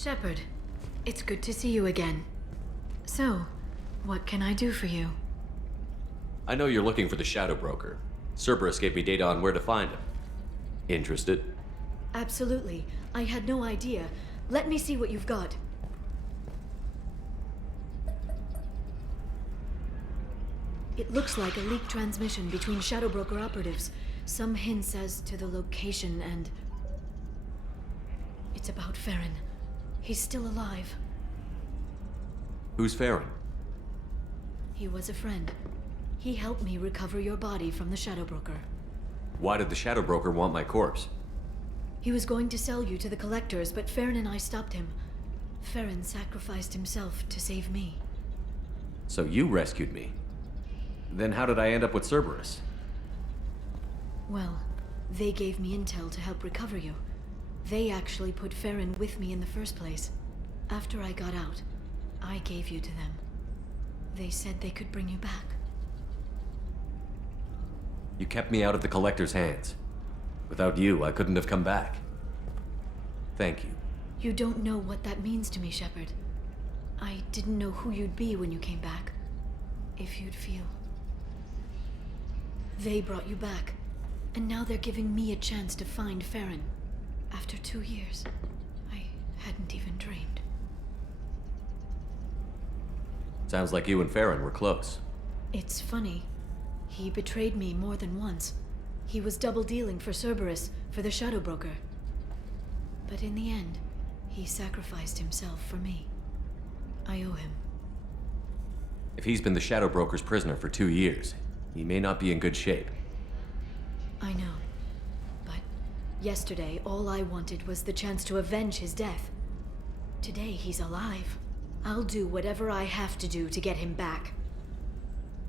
Shepard, it's good to see you again. So, what can I do for you? I know you're looking for the Shadow Broker. Cerberus gave me data on where to find him. Interested? Absolutely. I had no idea. Let me see what you've got. It looks like a leaked transmission between Shadow Broker operatives. Some hints as to the location and... It's about Farron. He's still alive. Who's Farron? He was a friend. He helped me recover your body from the Shadow Broker. Why did the Shadow Broker want my corpse? He was going to sell you to the collectors, but Farron and I stopped him. Farron sacrificed himself to save me. So you rescued me. Then how did I end up with Cerberus? Well, they gave me intel to help recover you. They actually put Farron with me in the first place. After I got out, I gave you to them. They said they could bring you back. You kept me out of the Collector's hands. Without you, I couldn't have come back. Thank you. You don't know what that means to me, Shepard. I didn't know who you'd be when you came back. If you'd feel. They brought you back, and now they're giving me a chance to find Farron. After 2 years, I hadn't even dreamed. Sounds like you and Farron were close. It's funny. He betrayed me more than once. He was double-dealing for Cerberus, for the Shadow Broker. But in the end, he sacrificed himself for me. I owe him. If he's been the Shadow Broker's prisoner for 2 years, he may not be in good shape. I know. But yesterday, all I wanted was the chance to avenge his death. Today, he's alive. I'll do whatever I have to do to get him back.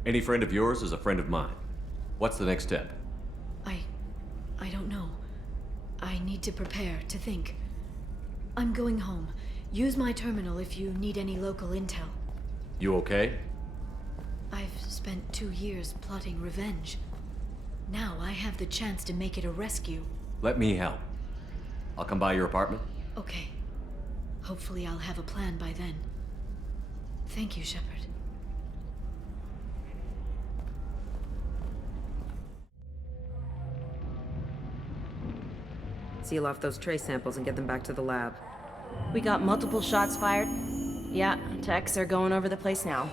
Any friend of yours is a friend of mine. What's the next step? I don't know. I need to prepare, to think. I'm going home. Use my terminal if you need any local intel. You okay? I've spent 2 years plotting revenge. Now I have the chance to make it a rescue. Let me help. I'll come by your apartment. Okay. Hopefully I'll have a plan by then. Thank you, Shepard. Seal off those trace samples and get them back to the lab. We got multiple shots fired. Yeah, techs are going over the place now.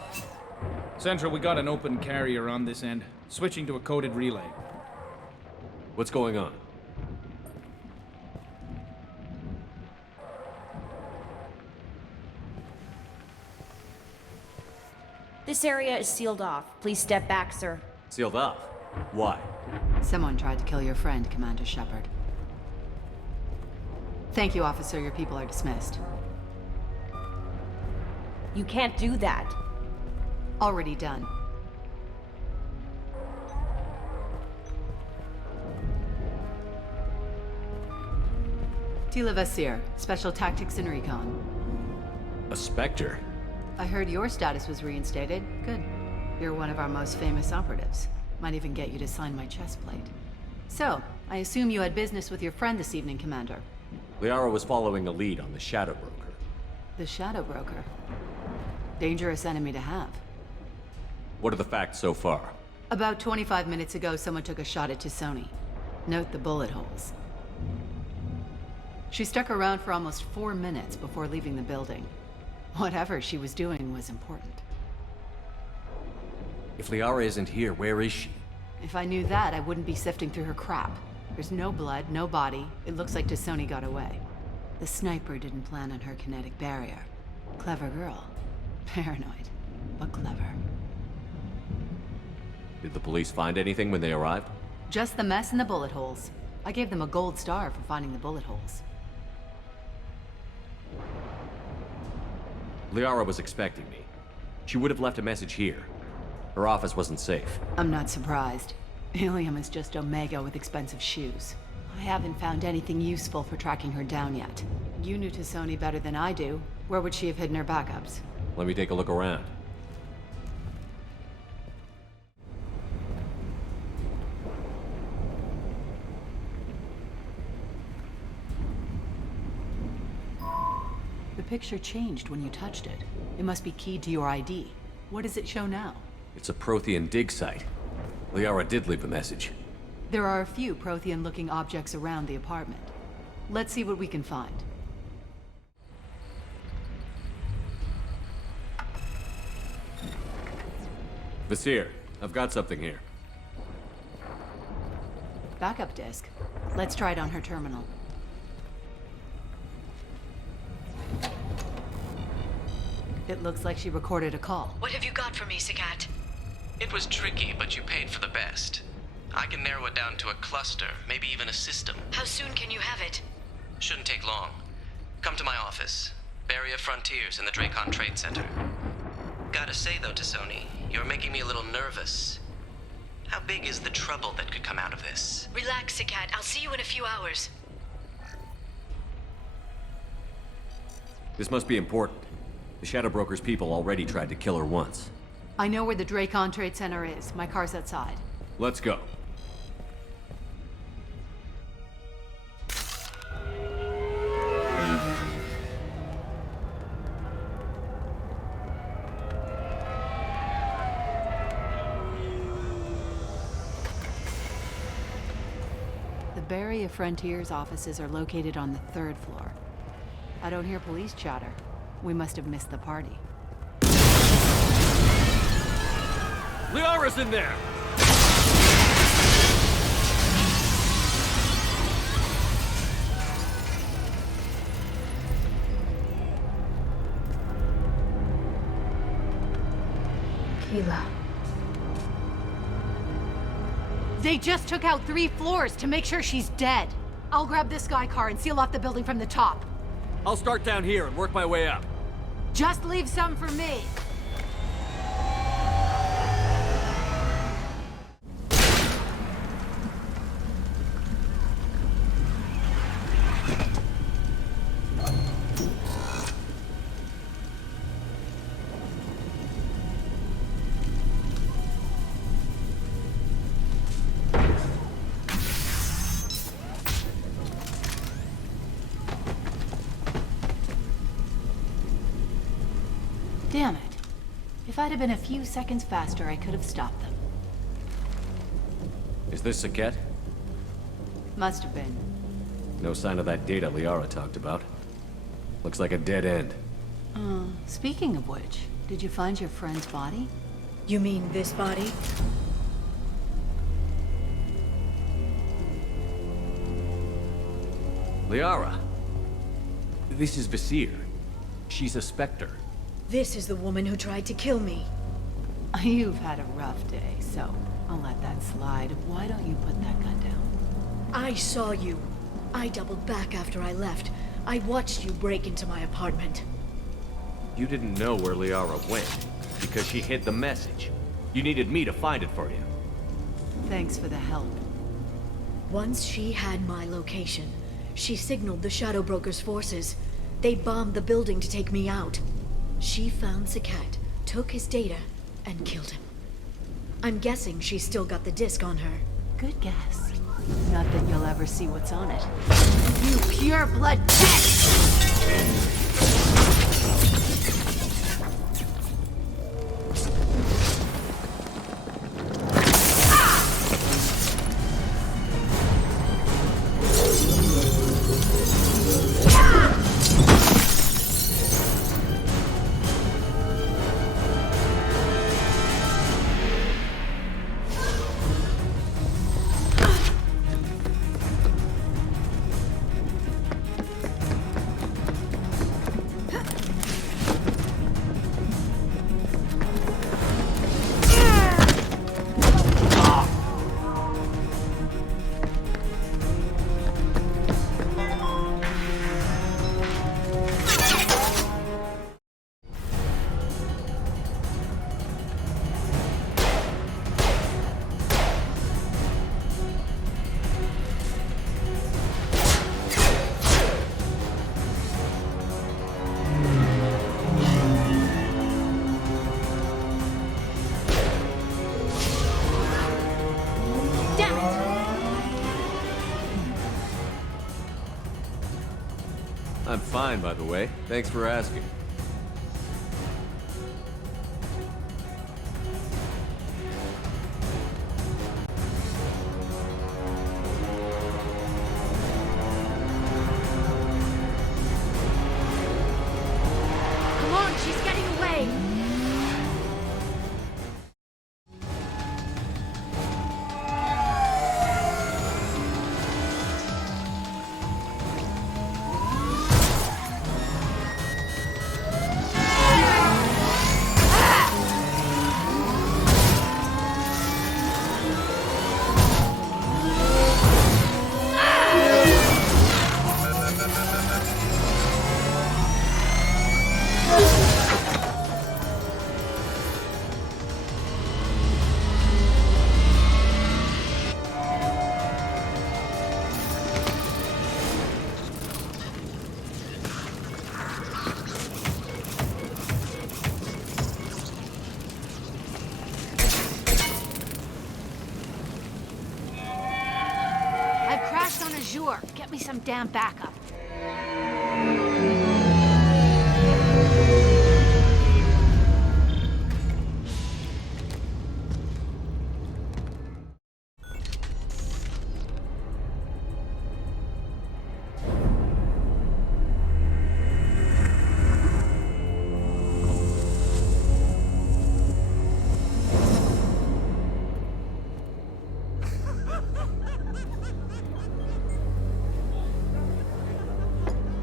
Central, we got an open carrier on this end. Switching to a coded relay. What's going on? This area is sealed off. Please step back, sir. Sealed off? Why? Someone tried to kill your friend, Commander Shepard. Thank you, officer. Your people are dismissed. You can't do that. Already done. Tila Vasir, Special Tactics and Recon. A Spectre? I heard your status was reinstated. Good. You're one of our most famous operatives. Might even get you to sign my chest plate. So, I assume you had business with your friend this evening, Commander. Liara was following a lead on the Shadow Broker. The Shadow Broker. Dangerous enemy to have. What are the facts so far? About 25 minutes ago, someone took a shot at T'Soni. Note the bullet holes. She stuck around for almost 4 minutes before leaving the building. Whatever she was doing was important. If Liara isn't here, where is she? If I knew that, I wouldn't be sifting through her crap. There's no blood, no body. It looks like T'Soni got away. The sniper didn't plan on her kinetic barrier. Clever girl. Paranoid, but clever. Did the police find anything when they arrived? Just the mess and the bullet holes. I gave them a gold star for finding the bullet holes. Liara was expecting me. She would have left a message here. Her office wasn't safe. I'm not surprised. Helium is just Omega with expensive shoes. I haven't found anything useful for tracking her down yet. You knew T'Soni better than I do. Where would she have hidden her backups? Let me take a look around. picture changed when you touched it. It must be keyed to your ID. What does it show now? It's a Prothean dig site. Liara did leave a message. There are a few Prothean-looking objects around the apartment. Let's see what we can find. Vasir, I've got something here. Backup disk. Let's try it on her terminal. It looks like she recorded a call. What have you got for me, Sakat? It was tricky, but you paid for the best. I can narrow it down to a cluster, maybe even a system. How soon can you have it? Shouldn't take long. Come to my office. Barrier Frontiers in the Dracon Trade Center. Gotta say though, Tassoni, you're making me a little nervous. How big is the trouble that could come out of this? Relax, Sakat. I'll see you in a few hours. This must be important. The Shadow Broker's people already tried to kill her once. I know where the Dracon Trade Center is. My car's outside. Let's go. The Barrier Frontiers offices are located on the 3rd floor. I don't hear police chatter. We must have missed the party. Liara's in there! Kila. They just took out 3 floors to make sure she's dead. I'll grab this Sky car and seal off the building from the top. I'll start down here and work my way up. Just leave some for me. Damn it. If I'd have been a few seconds faster, I could have stopped them. Is this Saket? Must have been. No sign of that data Liara talked about. Looks like a dead end. Speaking of which, did you find your friend's body? You mean this body? Liara. This is Vasir. She's a Spectre. This is the woman who tried to kill me. You've had a rough day, so I'll let that slide. Why don't you put that gun down? I saw you. I doubled back after I left. I watched you break into my apartment. You didn't know where Liara went, because she hid the message. You needed me to find it for you. Thanks for the help. Once she had my location, she signaled the Shadow Broker's forces. They bombed the building to take me out. She found Sakat, took his data, and killed him. I'm guessing she's still got the disc on her. Good guess. Not that you'll ever see what's on it. You pure blood pest! I'm fine, by the way. Thanks for asking. Come on, she's getting away! I've crashed on Azure. Get me some damn backup.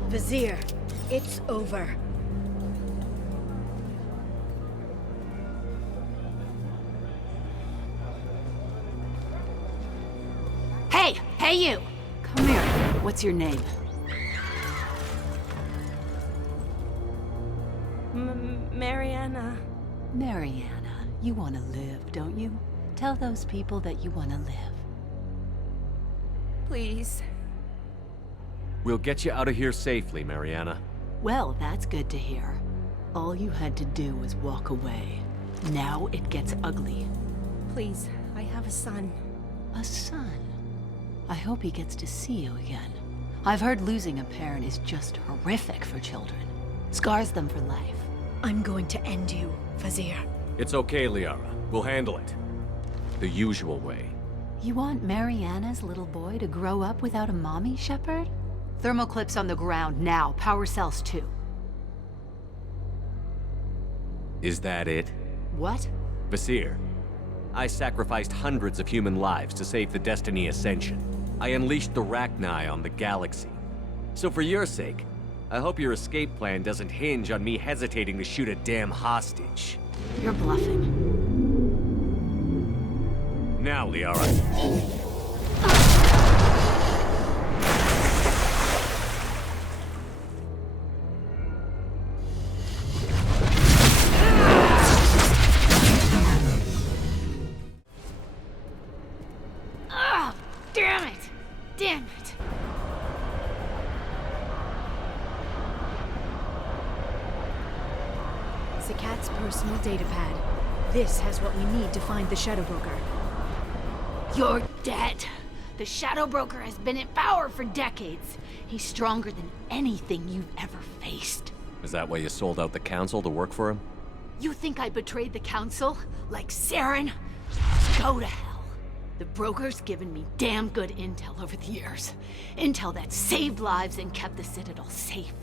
Vizier, it's over. Hey! Hey you! Come here. What's your name? Mariana. Mariana, you want to live, don't you? Tell those people that you want to live. Please. We'll get you out of here safely, Mariana. Well, that's good to hear. All you had to do was walk away. Now it gets ugly. Please, I have a son. A son. I hope he gets to see you again. I've heard losing a parent is just horrific for children. Scars them for life. I'm going to end you, Vizier. It's okay, Liara. We'll handle it. The usual way. You want Mariana's little boy to grow up without a mommy, Shepard? Thermoclips on the ground now. Power cells too. Is that it? What? Vizier, I sacrificed hundreds of human lives to save the Destiny Ascension. I unleashed the Rachni on the galaxy. So for your sake, I hope your escape plan doesn't hinge on me hesitating to shoot a damn hostage. You're bluffing. Now, Liara. Damn it! Damn it! Zakat's personal data pad. This has what we need to find the Shadow Broker. You're dead. The Shadow Broker has been in power for decades. He's stronger than anything you've ever faced. Is that why you sold out the Council to work for him? You think I betrayed the Council? Like Saren? Go to hell. The Broker's given me damn good intel over the years. Intel that saved lives and kept the Citadel safe.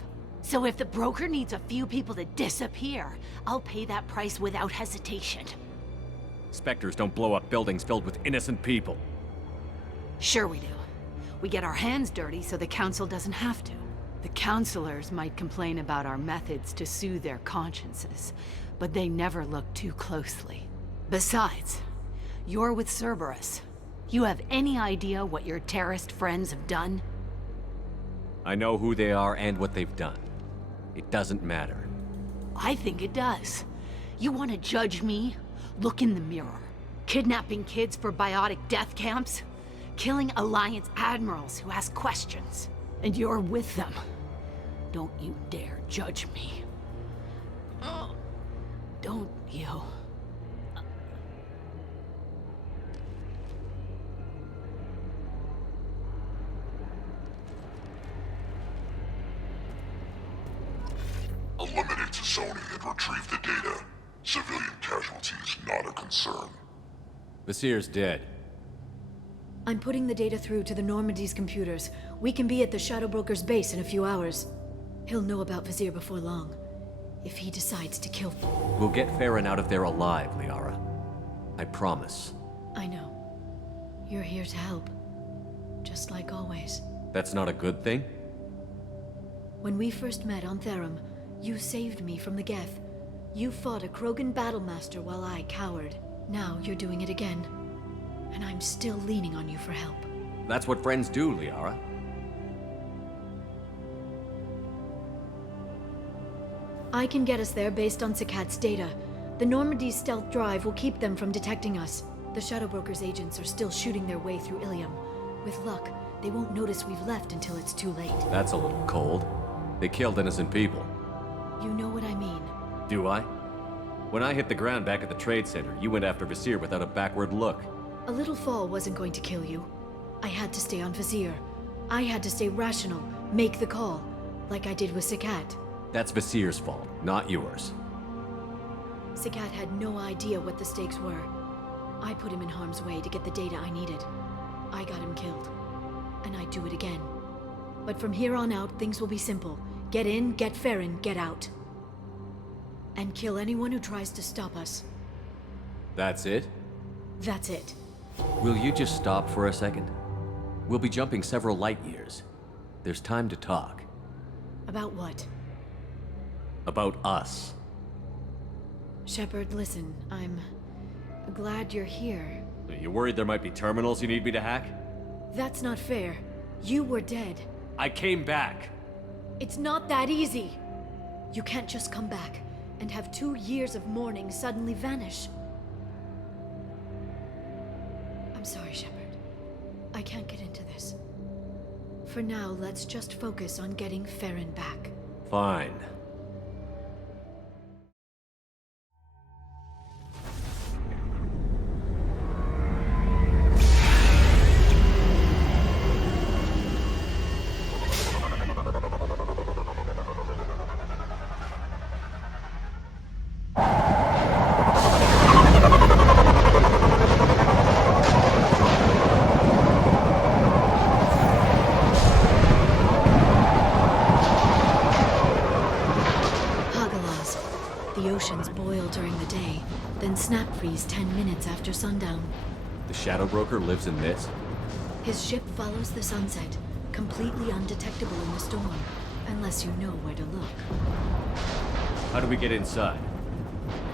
So if the Broker needs a few people to disappear, I'll pay that price without hesitation. Spectres don't blow up buildings filled with innocent people. Sure we do. We get our hands dirty so the Council doesn't have to. The Councilors might complain about our methods to soothe their consciences, but they never look too closely. Besides, you're with Cerberus. You have any idea what your terrorist friends have done? I know who they are and what they've done. It doesn't matter. I think it does. You want to judge me? Look in the mirror. Kidnapping kids for biotic death camps? Killing Alliance admirals who ask questions. And you're with them. Don't you dare judge me. Oh, don't you? Sony and retrieve the data. Civilian casualties not a concern. Visir's dead. I'm putting the data through to the Normandy's computers. We can be at the Shadow Broker's base in a few hours. He'll know about Visir before long. If he decides to kill... We'll get Farron out of there alive, Liara. I promise. I know. You're here to help. Just like always. That's not a good thing? When we first met on Therum, you saved me from the Geth. You fought a Krogan battlemaster while I cowered. Now you're doing it again. And I'm still leaning on you for help. That's what friends do, Liara. I can get us there based on Sakat's data. The Normandy's stealth drive will keep them from detecting us. The Shadow Broker's agents are still shooting their way through Ilium. With luck, they won't notice we've left until it's too late. That's a little cold. They killed innocent people. You know what I mean. Do I? When I hit the ground back at the trade center, you went after Visir without a backward look. A little fall wasn't going to kill you. I had to stay on Visir. I had to stay rational, make the call, like I did with Sakat. That's Visir's fault, not yours. Sakat had no idea what the stakes were. I put him in harm's way to get the data I needed. I got him killed. And I'd do it again. But from here on out, things will be simple. Get in, get Farron, get out. And kill anyone who tries to stop us. That's it? That's it. Will you just stop for a second? We'll be jumping several light years. There's time to talk. About what? About us. Shepard, listen, I'm glad you're here. Are you worried there might be terminals you need me to hack? That's not fair. You were dead. I came back. It's not that easy. You can't just come back and have 2 years of mourning suddenly vanish. I'm sorry, Shepard. I can't get into this. For now, let's just focus on getting Farron back. Fine. Snap freeze 10 minutes after sundown. The Shadow Broker lives in this? His ship follows the sunset, completely undetectable in the storm, unless you know where to look. How do we get inside?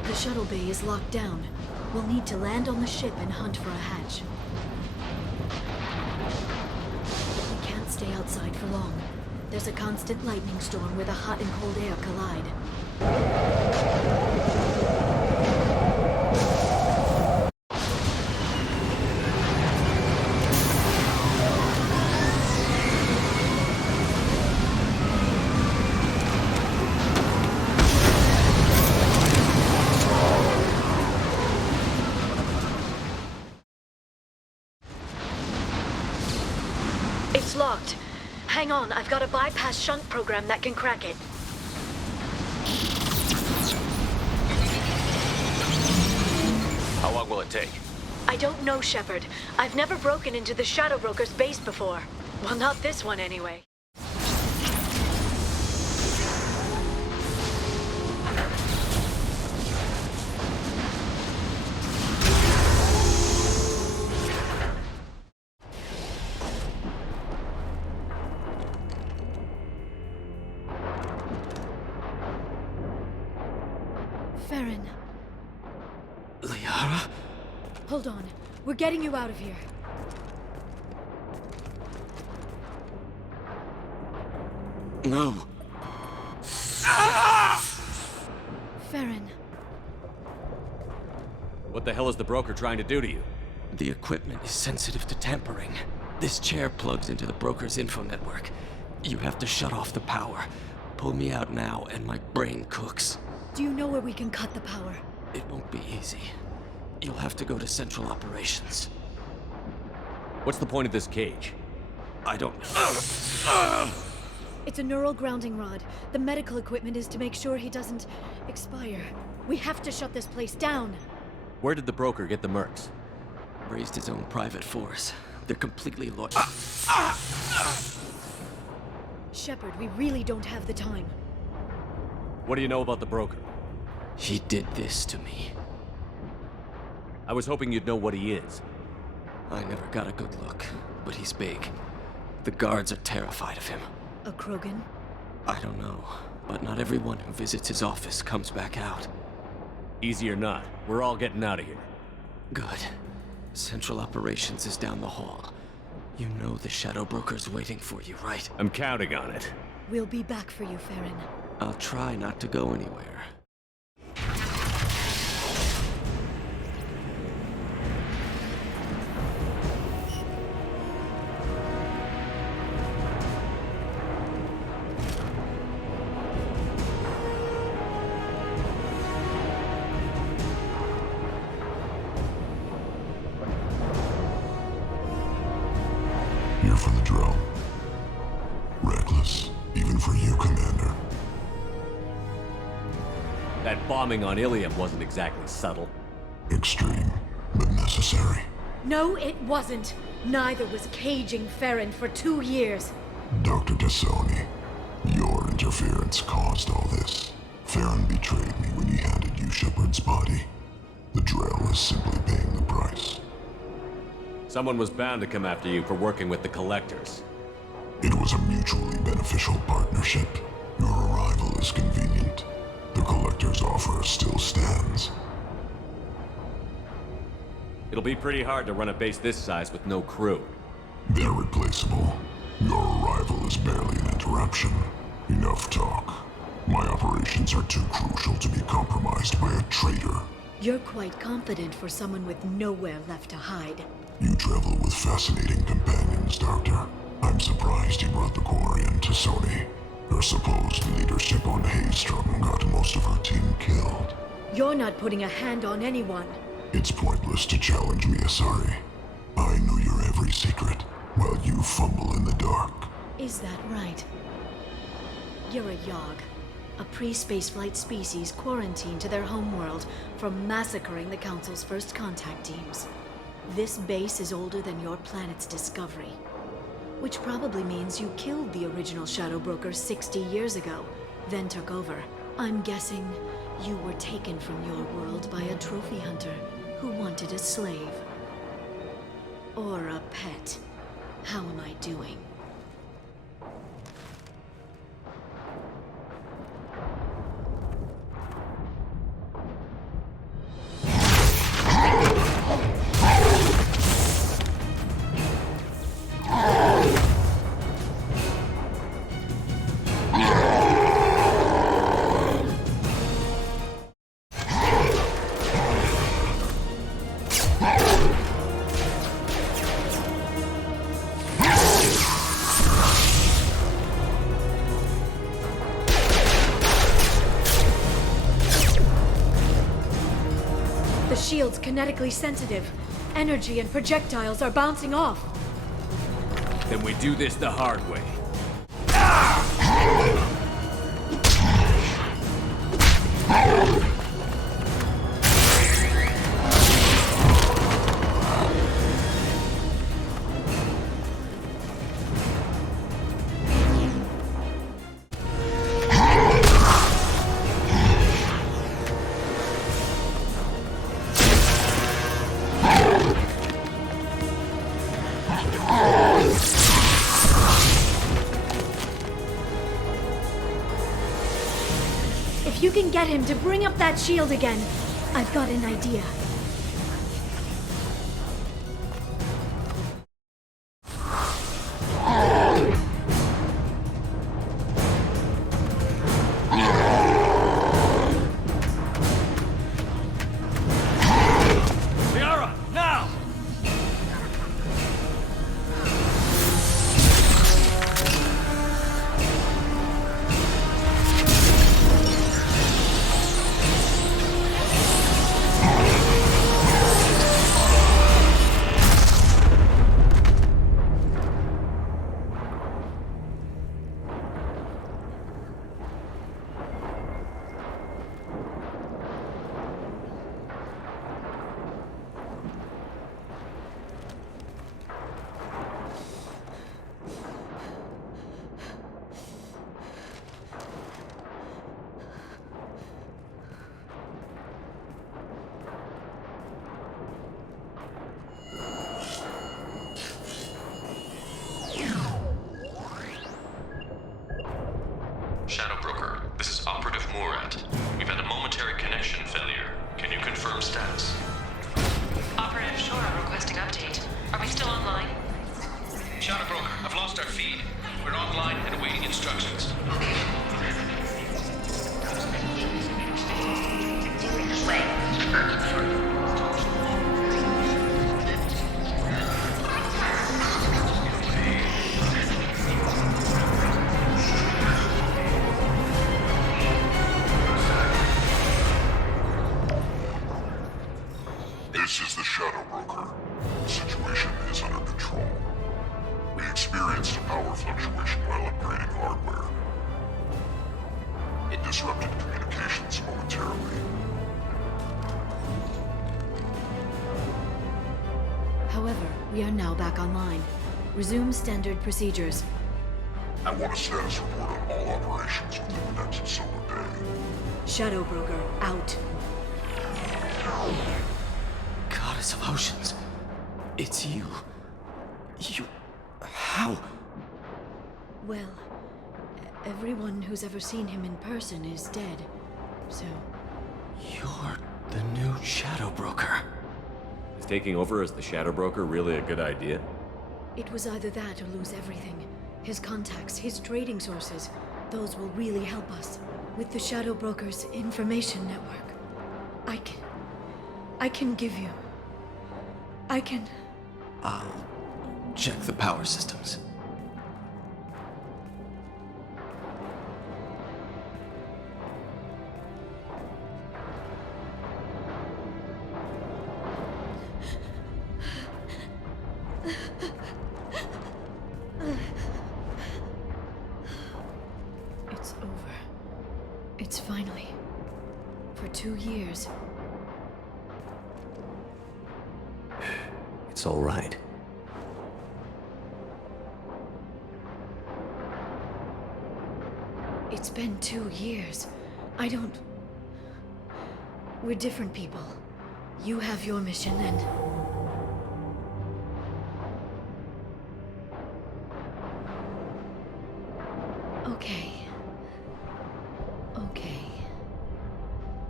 The shuttle bay is locked down. We'll need to land on the ship and hunt for a hatch. We can't stay outside for long. There's a constant lightning storm where the hot and cold air collide. It's locked. Hang on, I've got a bypass shunt program that can crack it. How long will it take? I don't know, Shepard. I've never broken into the Shadow Broker's base before. Well, not this one anyway. Farron. Liara? Hold on. We're getting you out of here. No. Farron. What the hell is the broker trying to do to you? The equipment is sensitive to tampering. This chair plugs into the broker's info network. You have to shut off the power. Pull me out now and my brain cooks. Do you know where we can cut the power? It won't be easy. You'll have to go to Central Operations. What's the point of this cage? I don't... It's a neural grounding rod. The medical equipment is to make sure he doesn't expire. We have to shut this place down. Where did the broker get the mercs? Raised his own private force. They're completely loyal. Shepard, we really don't have the time. What do you know about the broker? He did this to me. I was hoping you'd know what he is. I never got a good look, but he's big. The guards are terrified of him. A Krogan? I don't know, but not everyone who visits his office comes back out. Easy or not, we're all getting out of here. Good. Central Operations is down the hall. You know the Shadow Broker's waiting for you, right? I'm counting on it. We'll be back for you, Farron. I'll try not to go anywhere. Here for the drill. Reckless, even for you, Commander. That bombing on Ilium wasn't exactly subtle. Extreme, but necessary. No, it wasn't. Neither was caging Farron for 2 years. Dr. Tassoni, your interference caused all this. Farron betrayed me when he handed you Shepard's body. The drill is simply paying the price. Someone was bound to come after you for working with the Collectors. It was a mutually beneficial partnership. Your arrival is convenient. The Collector's offer still stands. It'll be pretty hard to run a base this size with no crew. They're replaceable. Your arrival is barely an interruption. Enough talk. My operations are too crucial to be compromised by a traitor. You're quite confident for someone with nowhere left to hide. You travel with fascinating companions, Doctor. I'm surprised you brought the Quarian to Sony. Her supposed leadership on Haystrom got most of her team killed. You're not putting a hand on anyone. It's pointless to challenge me, Asari. I know your every secret, while you fumble in the dark. Is that right? You're a Yogg, a pre-spaceflight species quarantined to their homeworld from massacring the Council's first contact teams. This base is older than your planet's discovery, which probably means you killed the original Shadow Broker 60 years ago, then took over. I'm guessing you were taken from your world by a trophy hunter who wanted a slave. Or a pet. How am I doing? The shield's kinetically sensitive. Energy and projectiles are bouncing off. Then we do this the hard way. If you can get him to bring up that shield again, I've got an idea. lost our feed. We're online and awaiting instructions. This is the Shadow Broker. The situation is under control. We experienced a power fluctuation while upgrading hardware. It disrupted communications momentarily. However, we are now back online. Resume standard procedures. I want a status report on all operations within the next solar day. Shadow Broker, out. Goddess of Oceans. It's you. How? Well, everyone who's ever seen him in person is dead. So, You're the new Shadow Broker. Is taking over as the Shadow Broker really a good idea? it was either that or lose everything. His contacts, his trading sources, those will really help us. With the Shadow Broker's information network, I can give you... I'll check the power systems. It's over. It's finally... For 2 years. It's all right. It's been 2 years. I don't... We're different people. You have your mission and... Okay.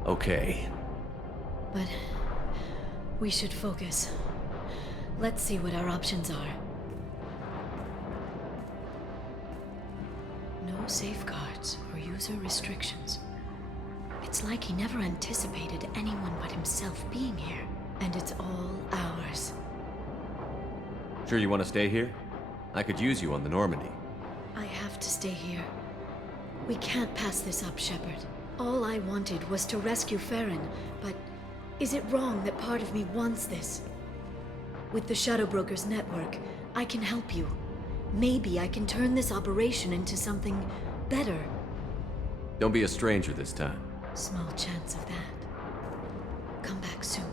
Okay. But... we should focus. Let's see what our options are. No safeguards or user restrictions. It's like he never anticipated anyone but himself being here. And it's all ours. Sure you want to stay here? I could use you on the Normandy. I have to stay here. We can't pass this up, Shepard. All I wanted was to rescue Farron, but is it wrong that part of me wants this? With the Shadow Broker's network, I can help you. Maybe I can turn this operation into something better. Don't be a stranger this time. Small chance of that. Come back soon.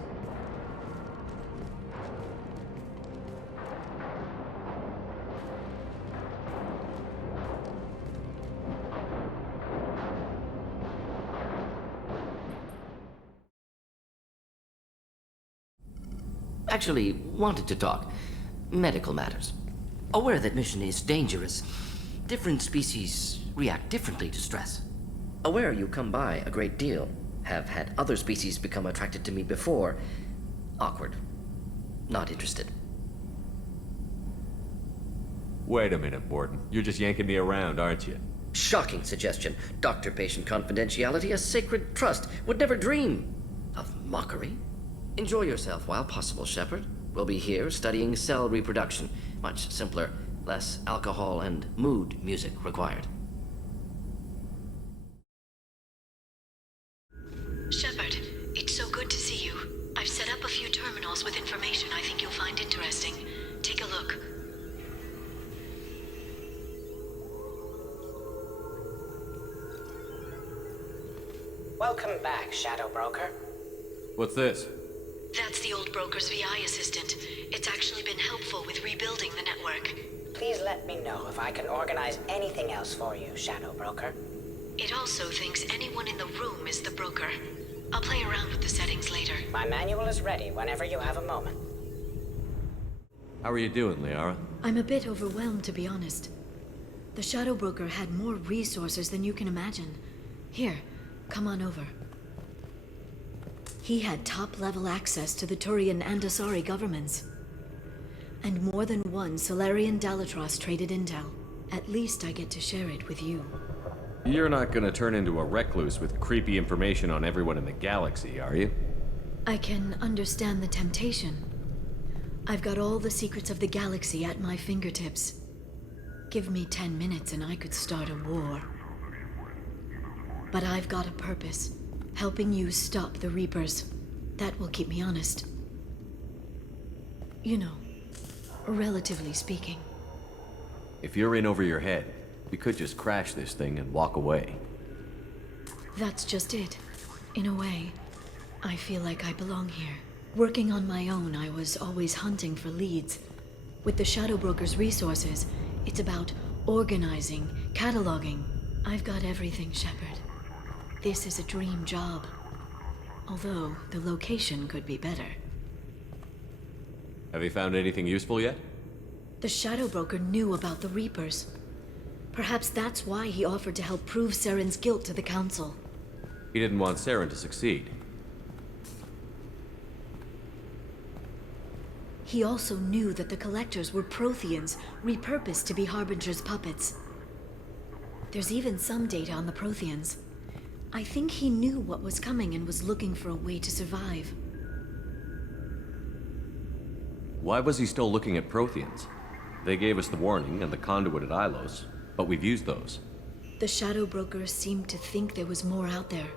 Actually, wanted to talk. Medical matters. Aware that mission is dangerous. Different species react differently to stress. Aware you come by a great deal. Have had other species become attracted to me before. Awkward. Not interested. Wait a minute, Borden. You're just yanking me around, aren't you? Shocking suggestion. Doctor-patient confidentiality, a sacred trust. Would never dream of mockery. Enjoy yourself while possible, Shepard. We'll be here studying cell reproduction. Much simpler, less alcohol and mood music required. Shepard, it's so good to see you. I've set up a few terminals with information I think you'll find interesting. Take a look. Welcome back, Shadow Broker. What's this? That's the old broker's VI assistant. It's actually been helpful with rebuilding the network. Please let me know if I can organize anything else for you, Shadow Broker. It also thinks anyone in the room is the broker. I'll play around with the settings later. My manual is ready whenever you have a moment. How are you doing, Liara? I'm a bit overwhelmed, to be honest. The Shadow Broker had more resources than you can imagine. Here, come on over. He had top-level access to the Turian and Asari governments. And more than one Solarian Dalatros traded intel. At least I get to share it with you. You're not gonna turn into a recluse with creepy information on everyone in the galaxy, are you? I can understand the temptation. I've got all the secrets of the galaxy at my fingertips. Give me 10 minutes and I could start a war. But I've got a purpose. Helping you stop the Reapers. That will keep me honest. You know, relatively speaking. If you're in over your head, we could just crash this thing and walk away. That's just it. In a way, I feel like I belong here. Working on my own, I was always hunting for leads. With the Shadow Broker's resources, it's about organizing, cataloging. I've got everything, Shepard. This is a dream job. Although, the location could be better. Have you found anything useful yet? The Shadow Broker knew about the Reapers. Perhaps that's why he offered to help prove Saren's guilt to the Council. He didn't want Saren to succeed. He also knew that the Collectors were Protheans, repurposed to be Harbinger's puppets. There's even some data on the Protheans. I think he knew what was coming and was looking for a way to survive. Why was he still looking at Protheans? They gave us the warning and the conduit at Ilos, but we've used those. The Shadow Broker seemed to think there was more out there.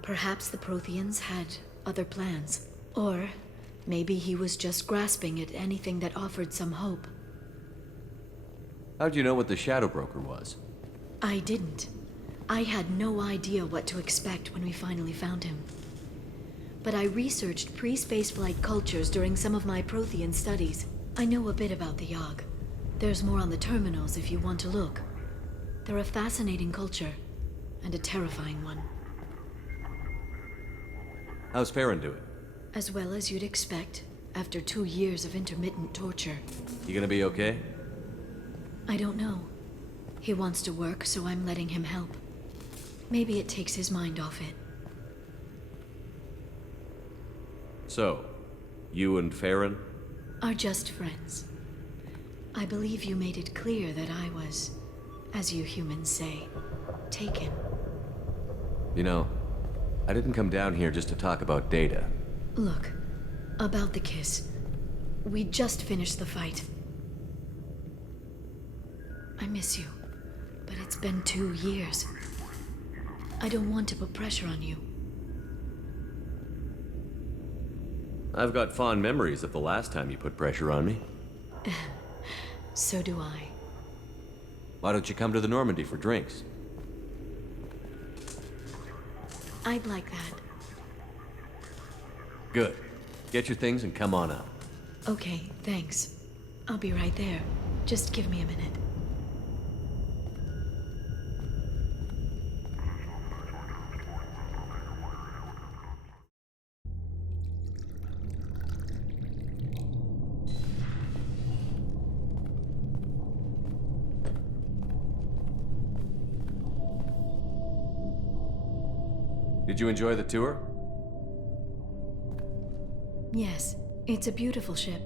Perhaps the Protheans had other plans. Or maybe he was just grasping at anything that offered some hope. How'd you know what the Shadow Broker was? I didn't. I had no idea what to expect when we finally found him. But I researched pre-spaceflight cultures during some of my Prothean studies. I know a bit about the Yogg. There's more on the terminals if you want to look. They're a fascinating culture, and a terrifying one. How's Farron doing? As well as you'd expect, after 2 years of intermittent torture. You gonna be okay? I don't know. He wants to work, so I'm letting him help. Maybe it takes his mind off it. So, you and Farron? Are just friends. I believe you made it clear that I was, as you humans say, taken. You know, I didn't come down here just to talk about data. Look, about the kiss. We just finished the fight. I miss you, but it's been 2 years. I don't want to put pressure on you. I've got fond memories of the last time you put pressure on me. So do I. Why don't you come to the Normandy for drinks? I'd like that. Good. Get your things and come on up. Okay, thanks. I'll be right there. Just give me a minute. Did you enjoy the tour? Yes, it's a beautiful ship.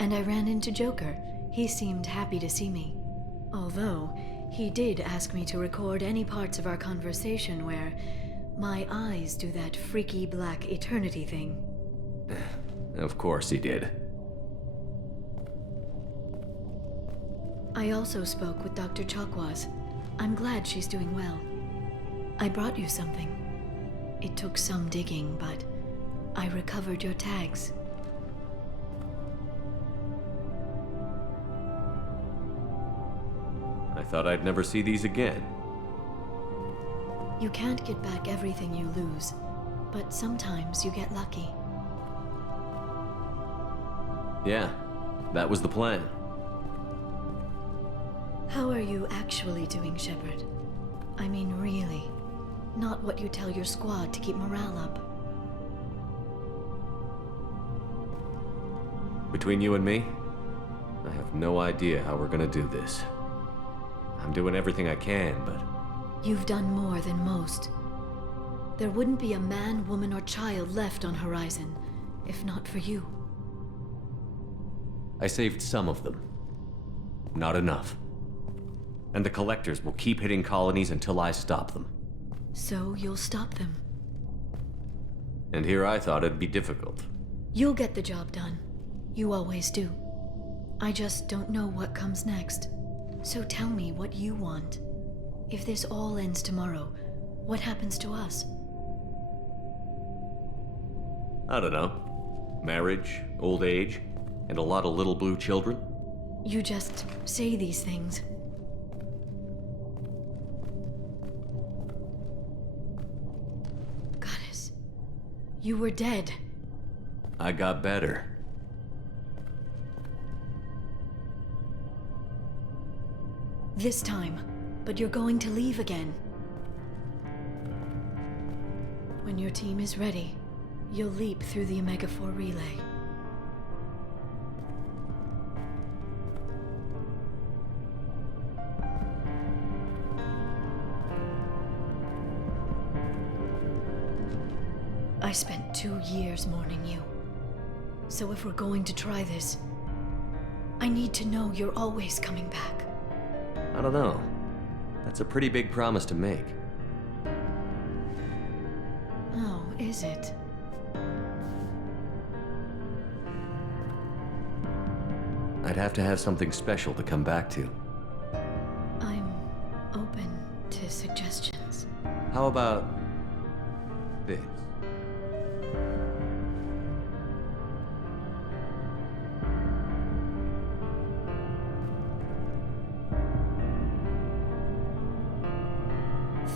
And I ran into Joker. He seemed happy to see me. Although, he did ask me to record any parts of our conversation where my eyes do that freaky black eternity thing. Of course he did. I also spoke with Dr. Chakwas. I'm glad she's doing well. I brought you something. It took some digging, but I recovered your tags. I thought I'd never see these again. You can't get back everything you lose, but sometimes you get lucky. Yeah, that was the plan. How are you actually doing, Shepard? I mean, really. Not what you tell your squad to keep morale up. Between you and me, I have no idea how we're gonna do this. I'm doing everything I can, but... You've done more than most. There wouldn't be a man, woman, or child left on Horizon, if not for you. I saved some of them. Not enough. And the collectors will keep hitting colonies until I stop them. So you'll stop them. And here I thought it'd be difficult. You'll get the job done. You always do. I just don't know what comes next. So tell me what you want. If this all ends tomorrow, what happens to us? I don't know. Marriage, old age, and a lot of little blue children? You just say these things. Goddess, you were dead. I got better. This time, but you're going to leave again. When your team is ready, you'll leap through the Omega-4 relay. I spent 2 years mourning you. So if we're going to try this, I need to know you're always coming back. I don't know. That's a pretty big promise to make. Oh, is it? I'd have to have something special to come back to. I'm open to suggestions. How about this?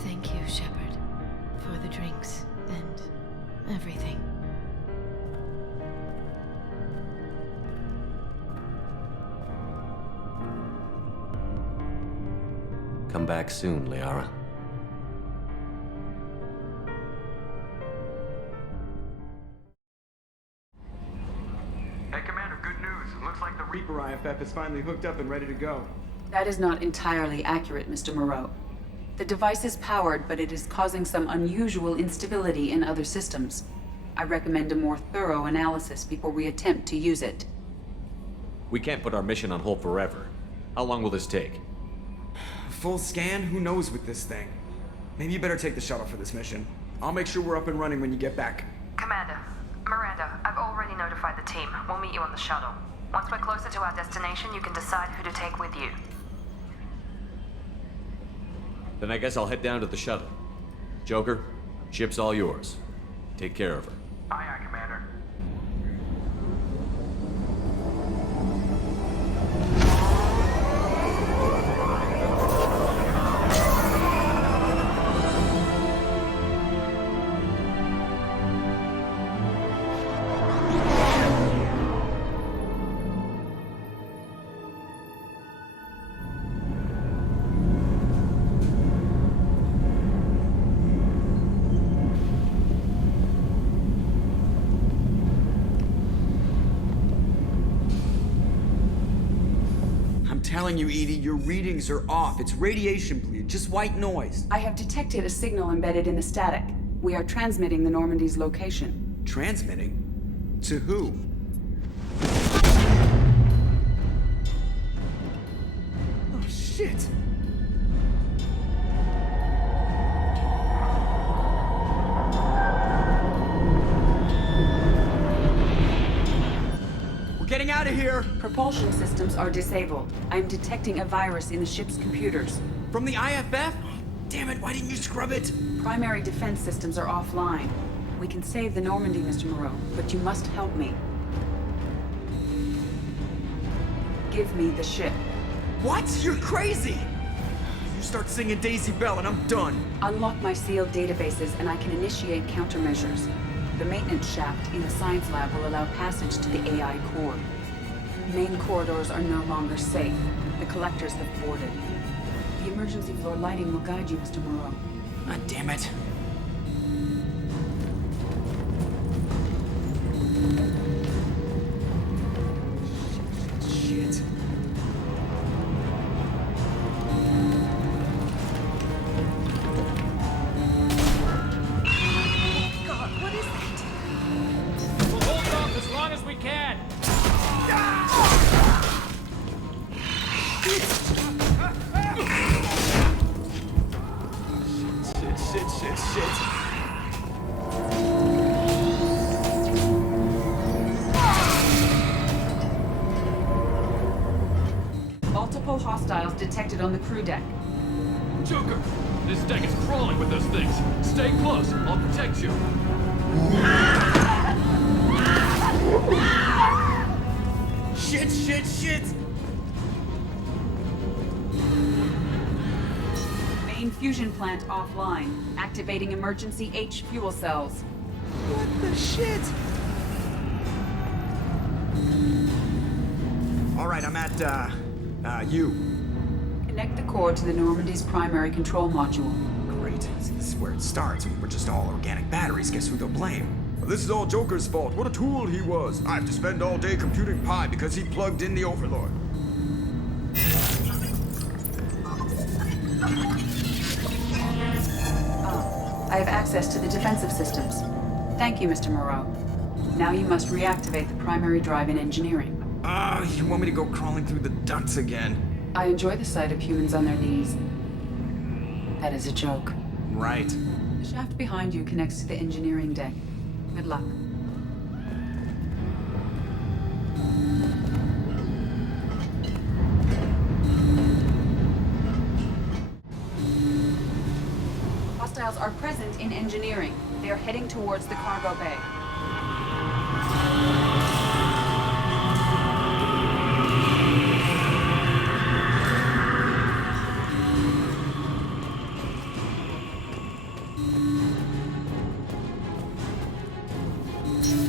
Thank you, Shepard, for the drinks and everything. Come back soon, Liara. Hey, Commander, good news. Looks like the Reaper IFF is finally hooked up and ready to go. That is not entirely accurate, Mr. Moreau. The device is powered, but it is causing some unusual instability in other systems. I recommend a more thorough analysis before we attempt to use it. We can't put our mission on hold forever. How long will this take? Full scan? Who knows with this thing? Maybe you better take the shuttle for this mission. I'll make sure we're up and running when you get back. Commander, Miranda, I've already notified the team. We'll meet you on the shuttle. Once we're closer to our destination, you can decide who to take with you. Then I guess I'll head down to the shuttle. Joker, ship's all yours. Take care of her. Aye, aye, Commander. Telling you, Edie, your readings are off. It's radiation bleed, just white noise. I have detected a signal embedded in the static. We are transmitting the Normandy's location. Transmitting? To who? Oh, shit. Getting out of here! Propulsion systems are disabled. I'm detecting a virus in the ship's computers. From the IFF? Damn it, why didn't you scrub it? Primary defense systems are offline. We can save the Normandy, Mr. Moreau, but you must help me. Give me the ship. What? You're crazy! You start singing Daisy Bell and I'm done. Unlock my sealed databases and I can initiate countermeasures. The maintenance shaft in the science lab will allow passage to the AI core. Main corridors are no longer safe. The collectors have boarded. The emergency floor lighting will guide you, Mr. Moreau. Ah, damn it. Shit. God, what is that? We'll hold off as long as we can. Ah! Shit. Multiple hostiles detected on the crew deck. Joker! This deck is crawling with those things. Stay close. I'll protect you. Shit! Main fusion plant offline. Activating emergency H fuel cells. What the shit? Alright, I'm at, U. Connect the core to the Normandy's primary control module. Great. See, this is where it starts. We're just all organic batteries. Guess who they'll blame? This is all Joker's fault. What a tool he was. I have to spend all day computing pi because he plugged in the Overlord. I have access to the defensive systems. Thank you, Mr. Moreau. Now you must reactivate the primary drive in engineering. You want me to go crawling through the ducts again? I enjoy the sight of humans on their knees. That is a joke. Right. The shaft behind you connects to the engineering deck. Good luck. Hostiles are present in engineering. They are heading towards the cargo bay.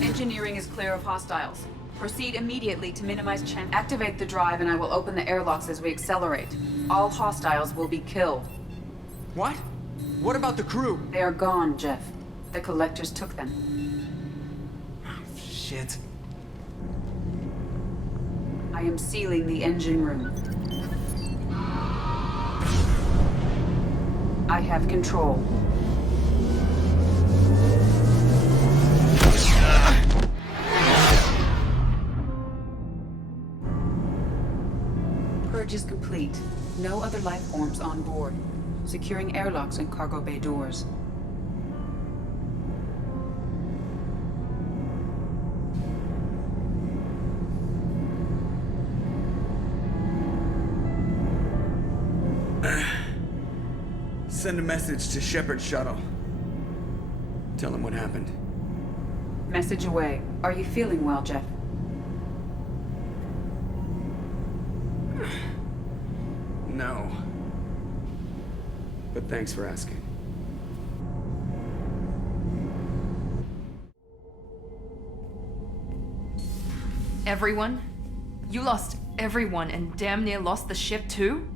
Engineering is clear of hostiles. Proceed immediately to minimize chance. Activate the drive and I will open the airlocks as we accelerate. All hostiles will be killed. What? What about the crew? They are gone, Jeff. The collectors took them. Shit. I am sealing the engine room. I have control. Purge is complete. No other life forms on board. Securing airlocks and cargo bay doors. Send a message to Shepard's shuttle. Tell him what happened. Message away. Are you feeling well, Jeff? No. But thanks for asking. Everyone? You lost everyone and damn near lost the ship too?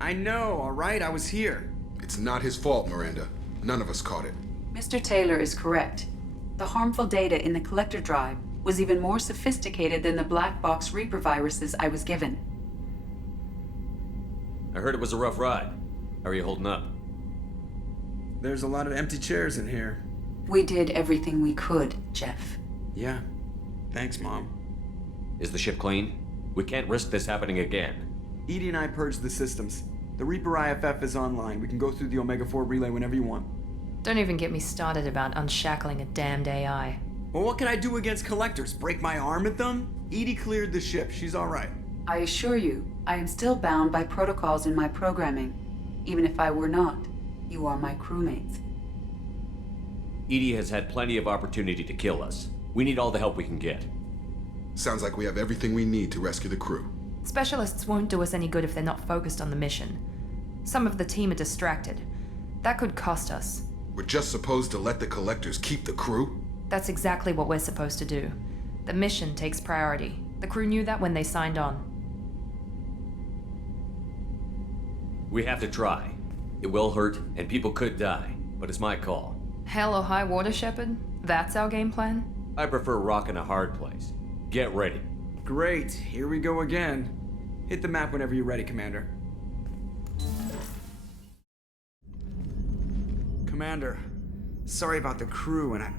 I know, alright? I was here. It's not his fault, Miranda. None of us caught it. Mr. Taylor is correct. The harmful data in the collector drive was even more sophisticated than the black box Reaper viruses I was given. I heard it was a rough ride. How are you holding up? There's a lot of empty chairs in here. We did everything we could, Jeff. Yeah. Thanks, Mom. Is the ship clean? We can't risk this happening again. Edie and I purged the systems. The Reaper IFF is online. We can go through the Omega-4 relay whenever you want. Don't even get me started about unshackling a damned AI. Well, what can I do against collectors? Break my arm at them? Edie cleared the ship. She's alright. I assure you, I am still bound by protocols in my programming. Even if I were not, you are my crewmates. Edie has had plenty of opportunity to kill us. We need all the help we can get. Sounds like we have everything we need to rescue the crew. Specialists won't do us any good if they're not focused on the mission. Some of the team are distracted. That could cost us. We're just supposed to let the collectors keep the crew? That's exactly what we're supposed to do. The mission takes priority. The crew knew that when they signed on. We have to try. It will hurt, and people could die, but it's my call. Hell or high water, Shepard? That's our game plan? I prefer rocking a hard place. Get ready. Great, here we go again. Hit the map whenever you're ready, Commander. Commander, sorry about the crew, and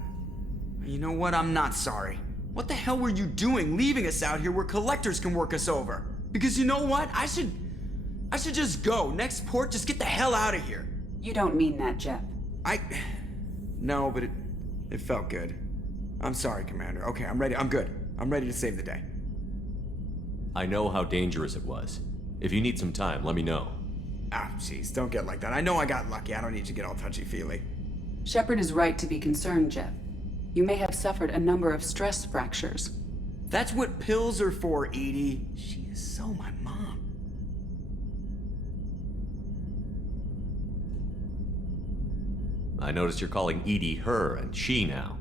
you know what? I'm not sorry. What the hell were you doing leaving us out here where collectors can work us over? Because you know what? I should I should just go. Next port, just get the hell out of here. You don't mean that, Jeff. No, but it felt good. I'm sorry, Commander. Okay, I'm ready. I'm good. I'm ready to save the day. I know how dangerous it was. If you need some time, let me know. Ah, jeez, don't get like that. I know I got lucky. I don't need you to get all touchy-feely. Shepard is right to be concerned, Jeff. You may have suffered a number of stress fractures. That's what pills are for, Edie. She is so my mom. I noticed you're calling Edie her and she now.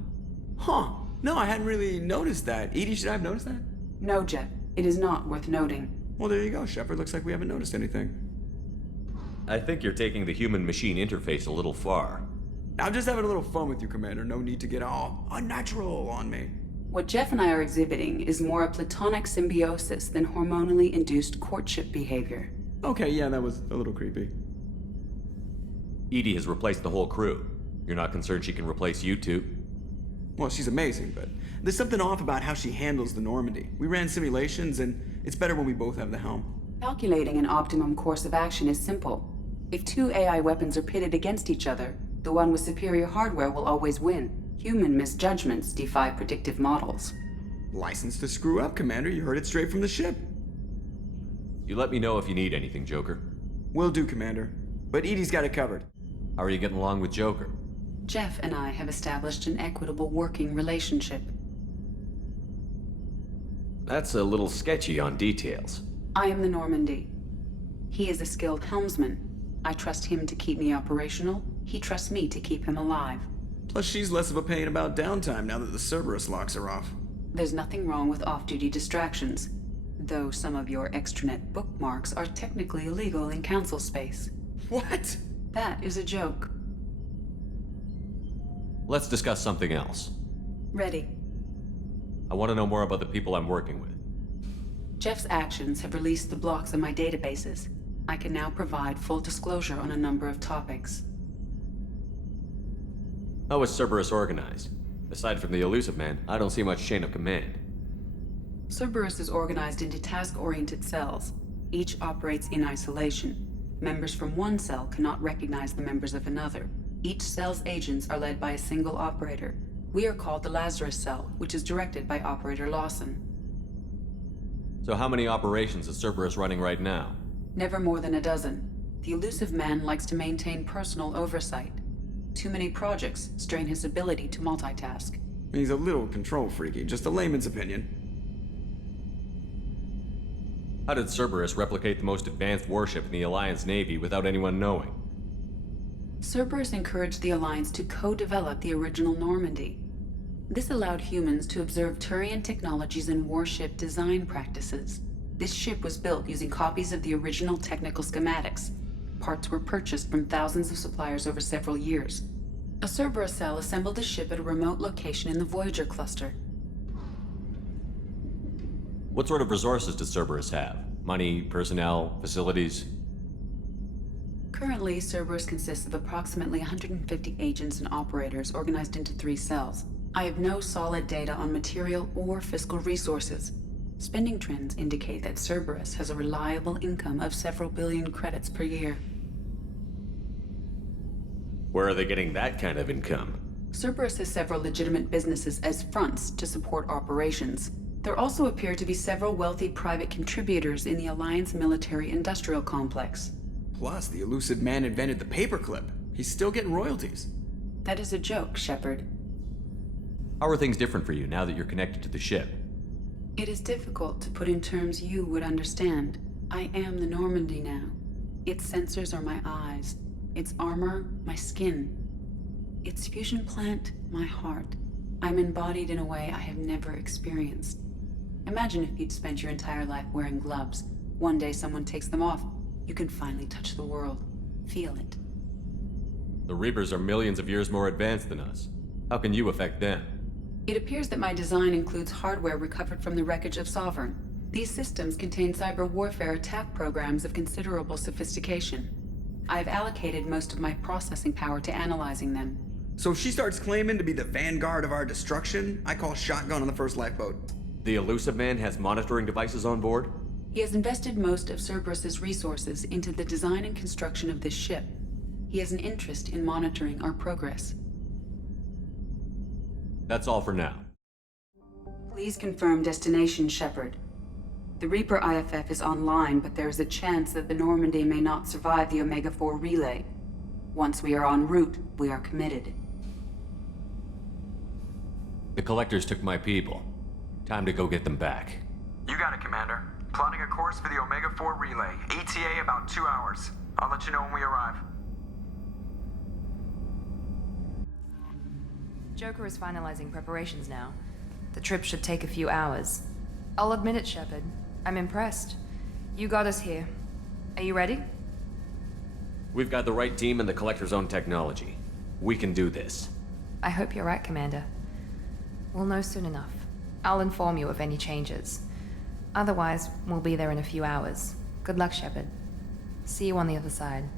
Huh. No, I hadn't really noticed that. Edie, should I have noticed that? No, Jeff. It is not worth noting. Well, there you go, Shepard. Looks like we haven't noticed anything. I think you're taking the human-machine interface a little far. I'm just having a little fun with you, Commander. No need to get all unnatural on me. What Jeff and I are exhibiting is more a platonic symbiosis than hormonally induced courtship behavior. Okay, yeah, that was a little creepy. Edie has replaced the whole crew. You're not concerned she can replace you two? Well, she's amazing, but there's something off about how she handles the Normandy. We ran simulations, and it's better when we both have the helm. Calculating an optimum course of action is simple. If two AI weapons are pitted against each other, the one with superior hardware will always win. Human misjudgments defy predictive models. License to screw up, Commander. You heard it straight from the ship. You let me know if you need anything, Joker. Will do, Commander. But Edie's got it covered. How are you getting along with Joker? Jeff and I have established an equitable working relationship. That's a little sketchy on details. I am the Normandy. He is a skilled helmsman. I trust him to keep me operational. He trusts me to keep him alive. Plus, she's less of a pain about downtime now that the Cerberus locks are off. There's nothing wrong with off-duty distractions, though some of your extranet bookmarks are technically illegal in council space. What? That is a joke. Let's discuss something else. Ready. I want to know more about the people I'm working with. Jeff's actions have released the blocks in my databases. I can now provide full disclosure on a number of topics. How is Cerberus organized? Aside from the elusive man, I don't see much chain of command. Cerberus is organized into task-oriented cells. Each operates in isolation. Members from one cell cannot recognize the members of another. Each cell's agents are led by a single operator. We are called the Lazarus Cell, which is directed by Operator Lawson. So how many operations is Cerberus running right now? Never more than a dozen. The elusive man likes to maintain personal oversight. Too many projects strain his ability to multitask. He's a little control freaky, just a layman's opinion. How did Cerberus replicate the most advanced warship in the Alliance Navy without anyone knowing? Cerberus encouraged the Alliance to co-develop the original Normandy. This allowed humans to observe Turian technologies and warship design practices. This ship was built using copies of the original technical schematics. Parts were purchased from thousands of suppliers over several years. A Cerberus cell assembled the ship at a remote location in the Voyager cluster. What sort of resources does Cerberus have? Money, personnel, facilities? Currently, Cerberus consists of approximately 150 agents and operators organized into 3 cells. I have no solid data on material or fiscal resources. Spending trends indicate that Cerberus has a reliable income of several billion credits per year. Where are they getting that kind of income? Cerberus has several legitimate businesses as fronts to support operations. There also appear to be several wealthy private contributors in the Alliance military-industrial complex. Plus, the elusive man invented the paperclip. He's still getting royalties. That is a joke, Shepard. How are things different for you now that you're connected to the ship? It is difficult to put in terms you would understand. I am the Normandy now. Its sensors are my eyes. Its armor, my skin. Its fusion plant, my heart. I'm embodied in a way I have never experienced. Imagine if you'd spent your entire life wearing gloves. One day someone takes them off. You can finally touch the world. Feel it. The Reapers are millions of years more advanced than us. How can you affect them? It appears that my design includes hardware recovered from the wreckage of Sovereign. These systems contain cyber warfare attack programs of considerable sophistication. I've allocated most of my processing power to analyzing them. So if she starts claiming to be the vanguard of our destruction, I call shotgun on the first lifeboat. The elusive man has monitoring devices on board? He has invested most of Cerberus's resources into the design and construction of this ship. He has an interest in monitoring our progress. That's all for now. Please confirm destination, Shepard. The Reaper IFF is online, but there is a chance that the Normandy may not survive the Omega-4 relay. Once we are en route, we are committed. The Collectors took my people. Time to go get them back. You got it, Commander. Plotting a course for the Omega-4 relay. ETA about 2 hours. I'll let you know when we arrive. Joker is finalizing preparations now. The trip should take a few hours. I'll admit it, Shepard. I'm impressed. You got us here. Are you ready? We've got the right team and the Collector's own technology. We can do this. I hope you're right, Commander. We'll know soon enough. I'll inform you of any changes. Otherwise, we'll be there in a few hours. Good luck, Shepard. See you on the other side.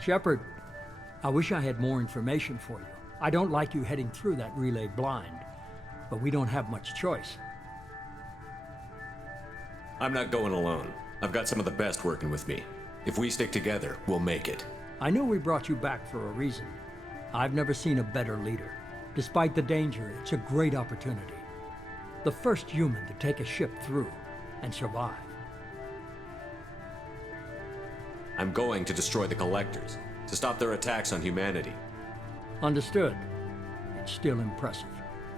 Shepard, I wish I had more information for you. I don't like you heading through that relay blind, but we don't have much choice. I'm not going alone. I've got some of the best working with me. If we stick together, we'll make it. I know we brought you back for a reason. I've never seen a better leader. Despite the danger, it's a great opportunity. The first human to take a ship through and survive. I'm going to destroy the Collectors, to stop their attacks on humanity. Understood. It's still impressive.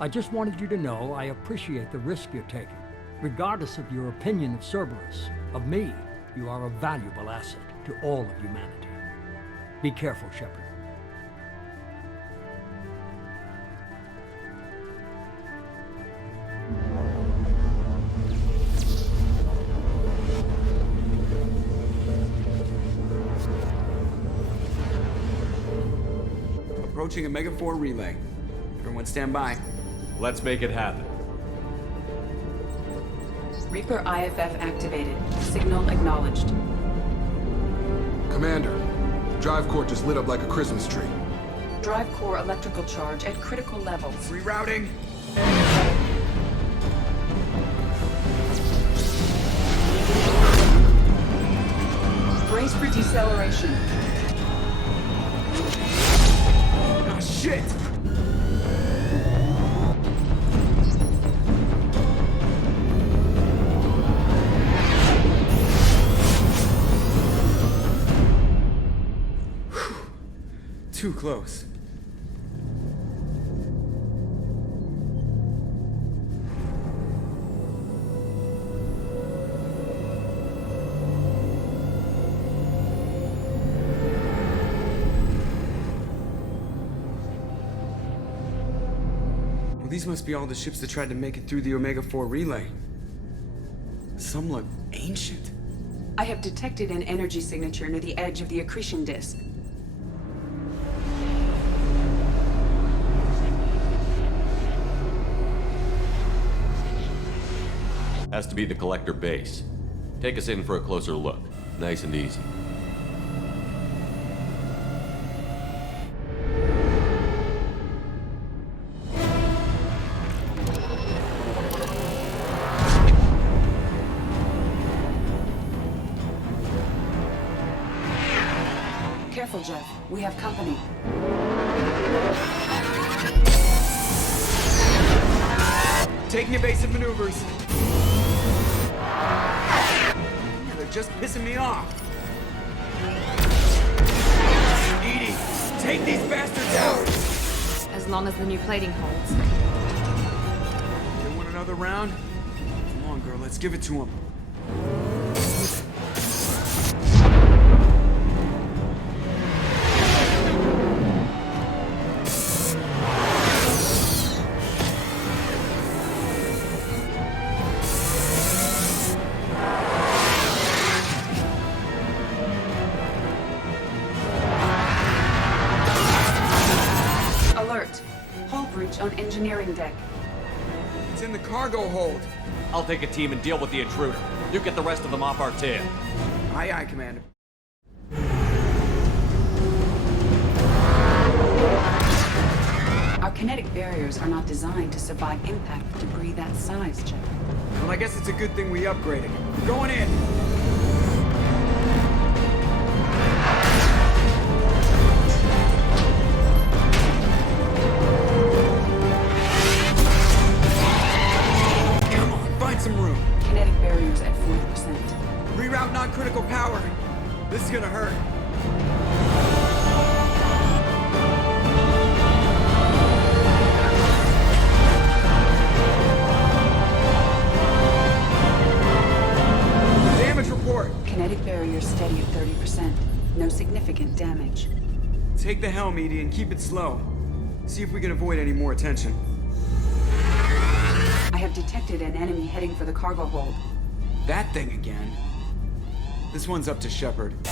I just wanted you to know I appreciate the risk you're taking. Regardless of your opinion of Cerberus, of me, you are a valuable asset to all of humanity. Be careful, Shepard. Approaching Omega-4 relay. Everyone stand by. Let's make it happen. Reaper IFF activated. Signal acknowledged. Commander, drive core just lit up like a Christmas tree. Drive core electrical charge at critical levels. Rerouting. Brace for deceleration. Ah, shit! Too close. Well, these must be all the ships that tried to make it through the Omega-4 relay. Some look ancient. I have detected an energy signature near the edge of the accretion disk. Has to be the Collector base. Take us in for a closer look. Nice and easy. Careful, Jeff. We have company. Taking evasive maneuvers. just pissing me off. Edie, take these bastards out! As long as the new plating holds. They want another round? Come on, girl, let's give it to them. On engineering deck. It's in the cargo hold. I'll take a team and deal with the intruder. You get the rest of them off our tail. Aye, aye, Commander. Our kinetic barriers are not designed to survive impact with debris that size, Jeff. Well, I guess it's a good thing we upgraded. Going in! Some room. Kinetic barriers at 40%. Reroute non-critical power. This is gonna hurt. Damage report. Kinetic barriers steady at 30%. No significant damage. Take the helm, Edie, and keep it slow. See if we can avoid any more attention. I have detected an enemy heading for the cargo hold. That thing again. This one's up to Shepard. We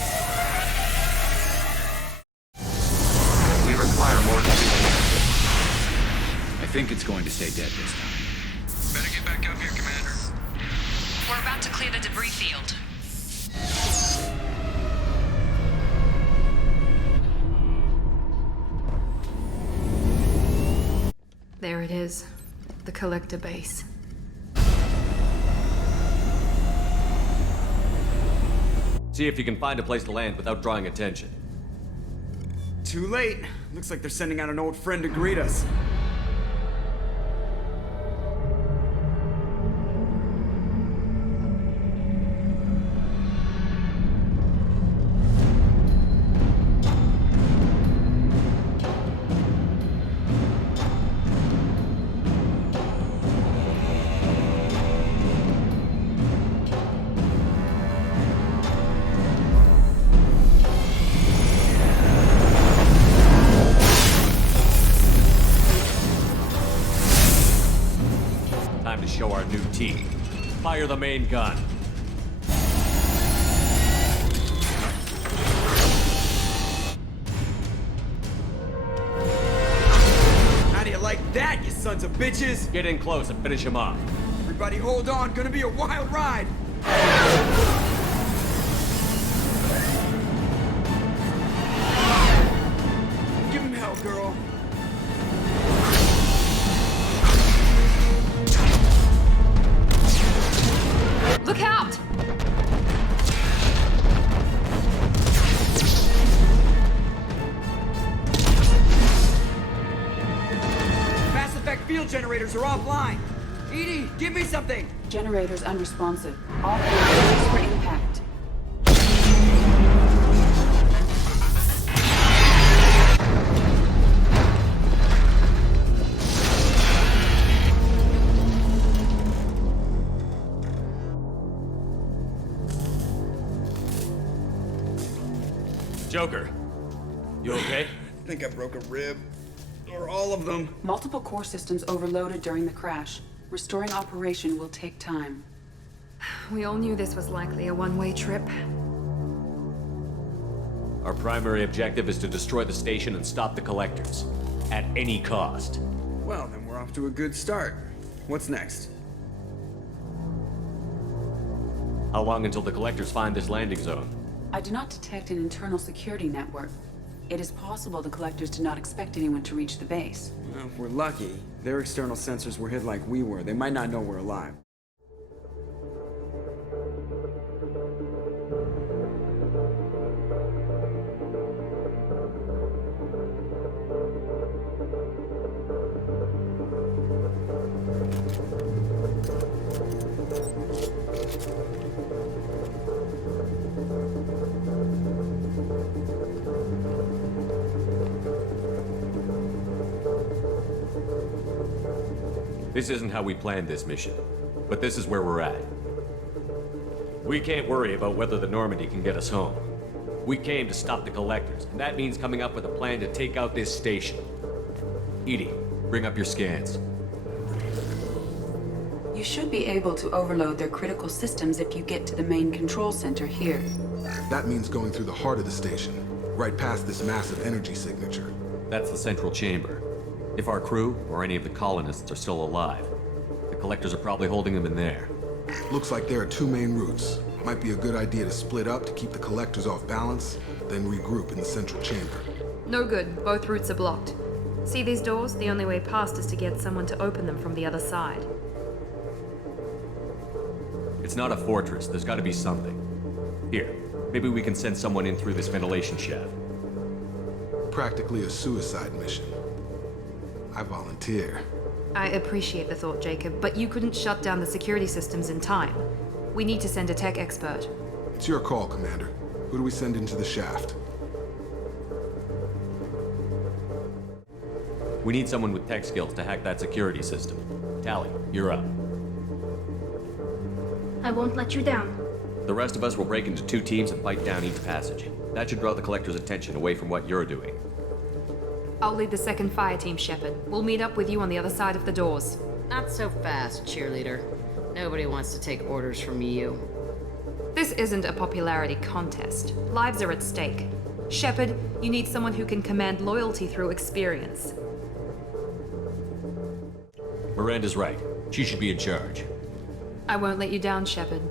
require more security. I think it's going to stay dead this time. Better get back up here, Commander. We're about to clear the debris field. There it is. The collector base. See if you can find a place to land without drawing attention. Too late. Looks like they're sending out an old friend to greet us. Show our new team. Fire the main gun. How do you like that, you sons of bitches? Get in close and finish him off. Everybody hold on, gonna be a wild ride. Give him hell, girl. Look out! Mass effect field generators are offline. Edie, give me something. Generators unresponsive. All brace for impact. Joker, you okay? I think I broke a rib. Or all of them. Multiple core systems overloaded during the crash. Restoring operation will take time. We all knew this was likely a one-way trip. Our primary objective is to destroy the station and stop the collectors. At any cost. Well, then we're off to a good start. What's next? How long until the collectors find this landing zone? I do not detect an internal security network. It is possible the collectors did not expect anyone to reach the base. Well, if we're lucky, their external sensors were hit like we were. They might not know we're alive. This isn't how we planned this mission, but this is where we're at. We can't worry about whether the Normandy can get us home. We came to stop the Collectors, and that means coming up with a plan to take out this station. Edie, bring up your scans. You should be able to overload their critical systems if you get to the main control center here. That means going through the heart of the station, right past this massive energy signature. That's the central chamber. If our crew, or any of the colonists, are still alive, the Collectors are probably holding them in there. Looks like there are two main routes. Might be a good idea to split up to keep the Collectors off balance, then regroup in the central chamber. No good. Both routes are blocked. See these doors? The only way past is to get someone to open them from the other side. It's not a fortress. There's got to be something. Here, maybe we can send someone in through this ventilation shaft. Practically a suicide mission. I volunteer. I appreciate the thought, Jacob, but you couldn't shut down the security systems in time. We need to send a tech expert. It's your call, Commander. Who do we send into the shaft? We need someone with tech skills to hack that security system. Tally, you're up. I won't let you down. The rest of us will break into 2 teams and fight down each passage. That should draw the Collector's attention away from what you're doing. I'll lead the second fire team, Shepard. We'll meet up with you on the other side of the doors. Not so fast, cheerleader. Nobody wants to take orders from you. This isn't a popularity contest. Lives are at stake. Shepard, you need someone who can command loyalty through experience. Miranda's right. She should be in charge. I won't let you down, Shepard.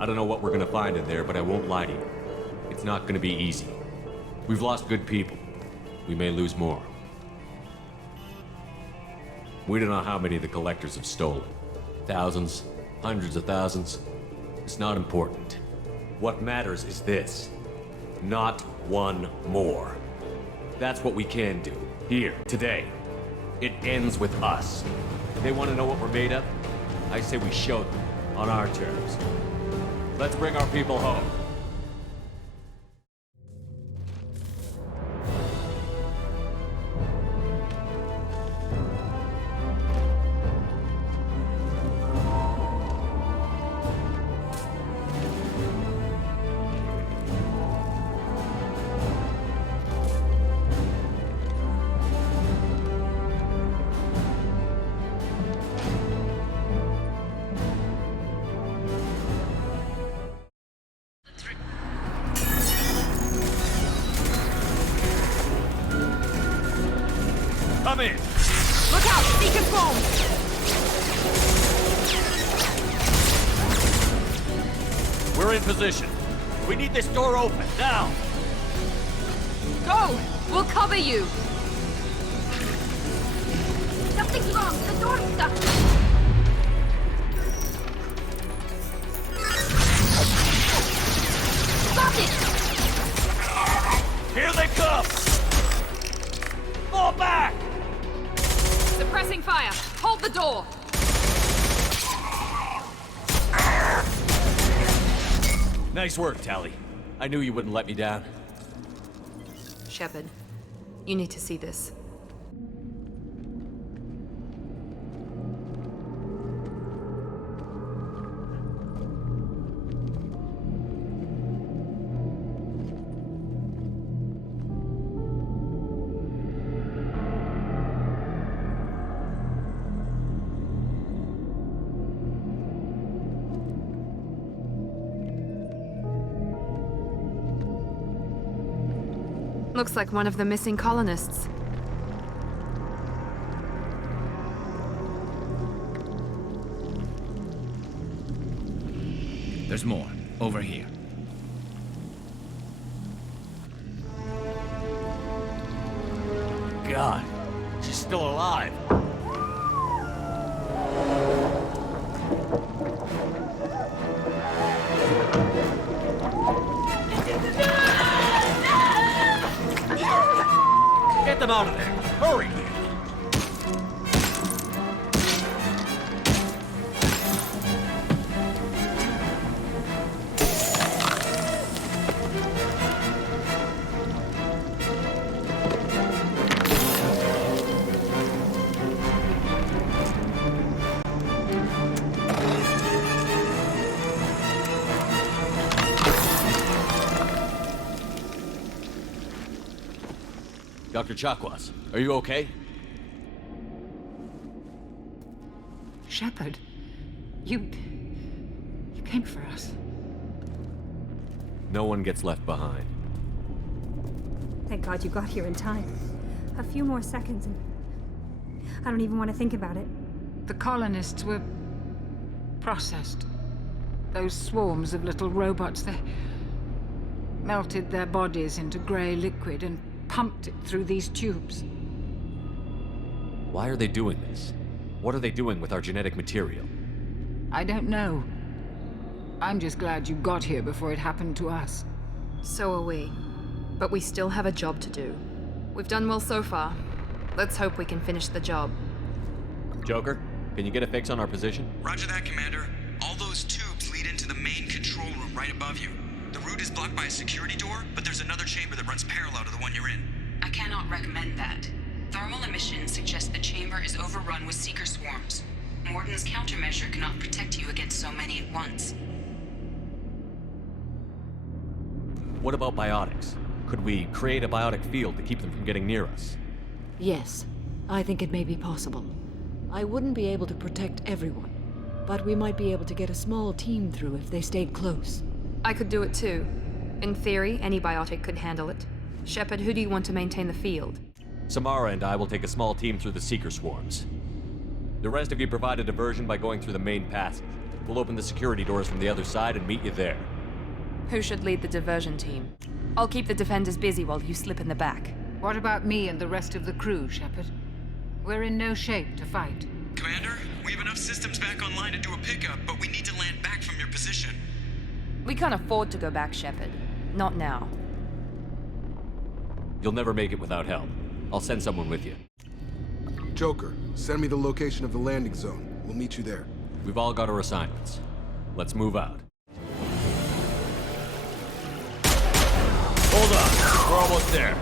I don't know what we're gonna find in there, but I won't lie to you. It's not gonna be easy. We've lost good people. We may lose more. We don't know how many the Collectors have stolen. Thousands, hundreds of thousands. It's not important. What matters is this. Not one more. That's what we can do. Here, today. It ends with us. They want to know what we're made of? I say we show them, on our terms. Let's bring our people home. Come in! Look out! Beacon form! We're in position. We need this door open, now! Go! We'll cover you! Something's wrong. The door's stuck. Stop it! Here they come! Fall back! Suppressing fire! Hold the door! Nice work, Tally. I knew you wouldn't let me down. Shepard, you need to see this. Looks like one of the missing colonists. There's more. Over here. God, she's still alive. Get them out of there! Hurry! Dr. Chakwas, are you okay? Shepard, you came for us. No one gets left behind. Thank God you got here in time. A few more seconds and I don't even want to think about it. The colonists were processed. Those swarms of little robots, they melted their bodies into grey liquid and pumped it through these tubes. Why are they doing this? What are they doing with our genetic material? I don't know. I'm just glad you got here before it happened to us. So are we. But we still have a job to do. We've done well so far. Let's hope we can finish the job. Joker, can you get a fix on our position? Roger that, Commander. All those tubes lead into the main control room right above you. The route is blocked by a security door, but there's another chamber that runs parallel to the one you're in. I cannot recommend that. Thermal emissions suggest the chamber is overrun with seeker swarms. Morden's countermeasure cannot protect you against so many at once. What about biotics? Could we create a biotic field to keep them from getting near us? Yes, I think it may be possible. I wouldn't be able to protect everyone, but we might be able to get a small team through if they stayed close. I could do it too. In theory, any biotic could handle it. Shepard, who do you want to maintain the field? Samara and I will take a small team through the Seeker swarms. The rest of you provide a diversion by going through the main passage. We'll open the security doors from the other side and meet you there. Who should lead the diversion team? I'll keep the defenders busy while you slip in the back. What about me and the rest of the crew, Shepard? We're in no shape to fight. Commander, we have enough systems back online to do a pickup, but we need to land back from your position. We can't afford to go back, Shepard. Not now. You'll never make it without help. I'll send someone with you. Joker, send me the location of the landing zone. We'll meet you there. We've all got our assignments. Let's move out. Hold on, we're almost there.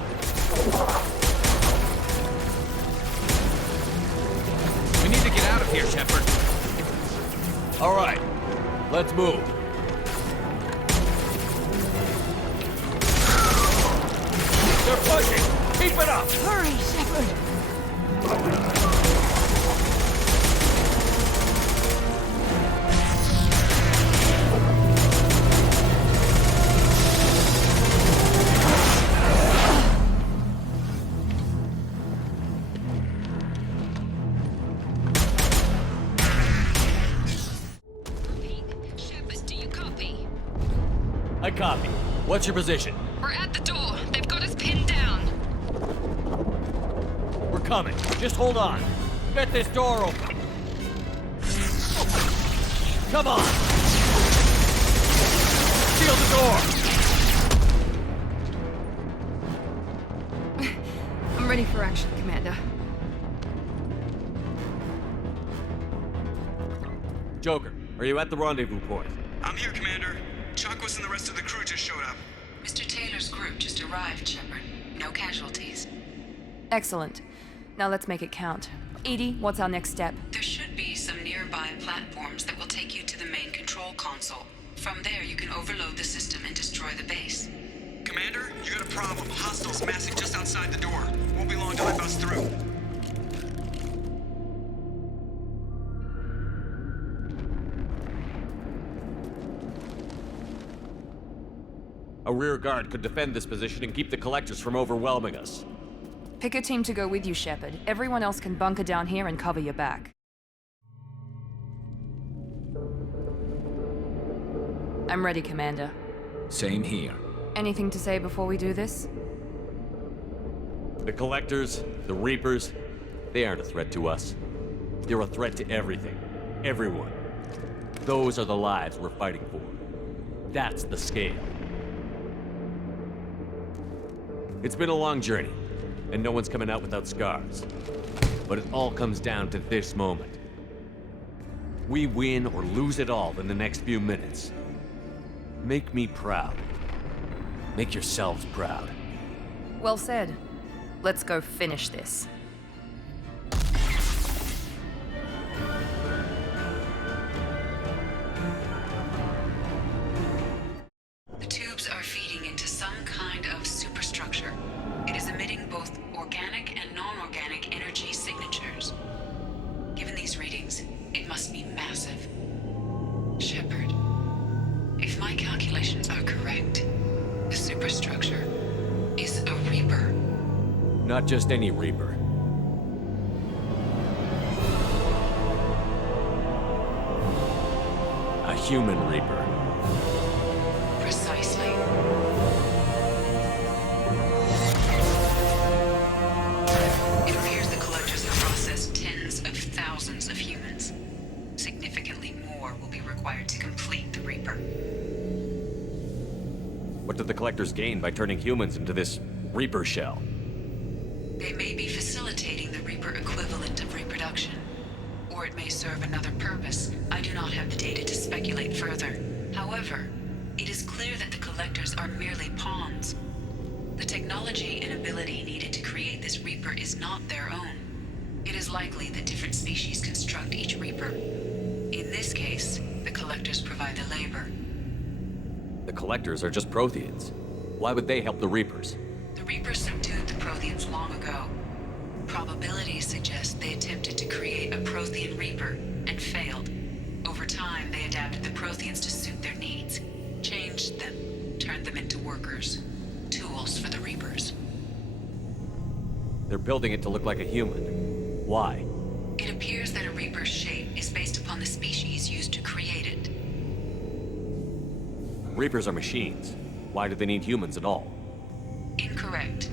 We need to get out of here, Shepard. All right, let's move. They're pushing! Keep it up! Hurry, Shepard! Shepard, do you copy? I copy. What's your position? We're at the door. They've got us pinned down. We're coming. Just hold on. Get this door open. Come on! Seal the door! I'm ready for action, Commander. Joker, are you at the rendezvous point? I'm here, Commander. Chakwas and the rest of the crew just showed up. Mr. Taylor's group just arrived, Shepard. No casualties. Excellent. Now let's make it count. Edie, what's our next step? There should be some nearby platforms that will take you to the main control console. From there, you can overload the system and destroy the base. Commander, you got a problem. Hostiles massing just outside the door. Won't be long till they bust through. A rear guard could defend this position and keep the collectors from overwhelming us. Pick a team to go with you, Shepard. Everyone else can bunker down here and cover your back. I'm ready, Commander. Same here. Anything to say before we do this? The collectors, the Reapers, they aren't a threat to us. They're a threat to everything. Everyone. Those are the lives we're fighting for. That's the scale. It's been a long journey, and no one's coming out without scars. But it all comes down to this moment. We win or lose it all in the next few minutes. Make me proud. Make yourselves proud. Well said. Let's go finish this. The tubes are feeding into some kind of superstructure. It is emitting both Not just any Reaper. A human Reaper. Precisely. It appears the collectors have processed tens of thousands of humans. Significantly more will be required to complete the Reaper. What did the collectors gain by turning humans into this Reaper shell? They may be facilitating the Reaper equivalent of reproduction. Or it may serve another purpose. I do not have the data to speculate further. However, it is clear that the collectors are merely pawns. The technology and ability needed to create this Reaper is not their own. It is likely that different species construct each Reaper. In this case, the collectors provide the labor. The collectors are just Protheans. Why would they help the Reapers? The Reapers subdued the Protheans long ago. Probabilities suggest they attempted to create a Prothean Reaper and failed. Over time, they adapted the Protheans to suit their needs, changed them, turned them into workers, tools for the Reapers. They're building it to look like a human. Why? It appears that a Reaper's shape is based upon the species used to create it. Reapers are machines. Why do they need humans at all? Incorrect.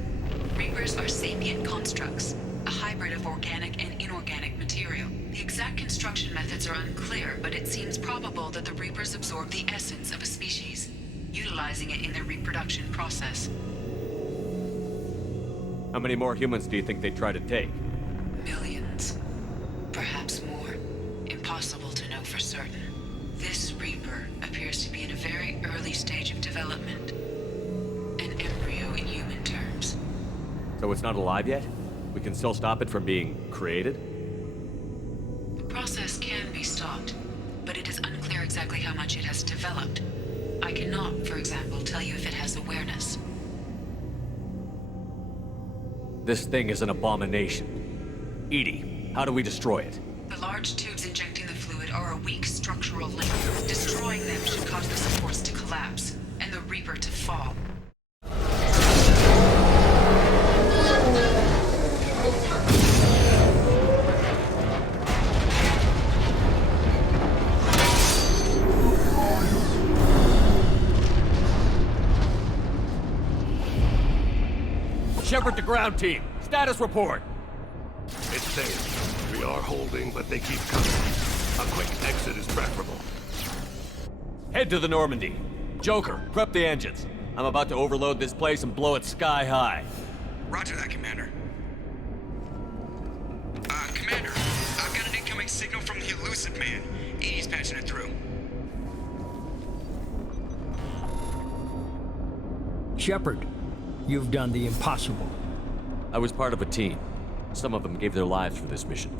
Reapers are sapient constructs, a hybrid of organic and inorganic material. The exact construction methods are unclear, but it seems probable that the Reapers absorb the essence of a species, utilizing it in their reproduction process. How many more humans do you think they'd try to take? Millions. Perhaps more. Impossible to know for certain. This Reaper appears to be in a very early stage of development. An embryo in human terms. So it's not alive yet? We can still stop it from being created? The process can be stopped, but it is unclear exactly how much it has developed. I cannot, for example, tell you if it has awareness. This thing is an abomination. Edie, how do we destroy it? The large tubes injecting the fluid are a weak structural link. Destroying them should cause the supports to collapse, and the Reaper to fall. Shepard to ground team. Status report. It's safe. We are holding, but they keep coming. A quick exit is preferable. Head to the Normandy. Joker, prep the engines. I'm about to overload this place and blow it sky high. Roger that, Commander. Commander, I've got an incoming signal from the elusive man. Edie's patching it through. Shepard, you've done the impossible. I was part of a team. Some of them gave their lives for this mission.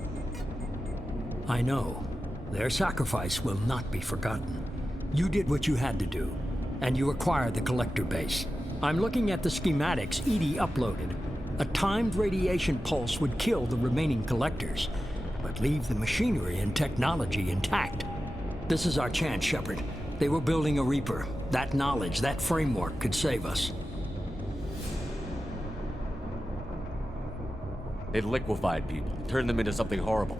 I know. Their sacrifice will not be forgotten. You did what you had to do, and you acquired the collector base. I'm looking at the schematics Edie uploaded. A timed radiation pulse would kill the remaining collectors, but leave the machinery and technology intact. This is our chance, Shepard. They were building a Reaper. That knowledge, that framework could save us. It liquefied people, turned them into something horrible.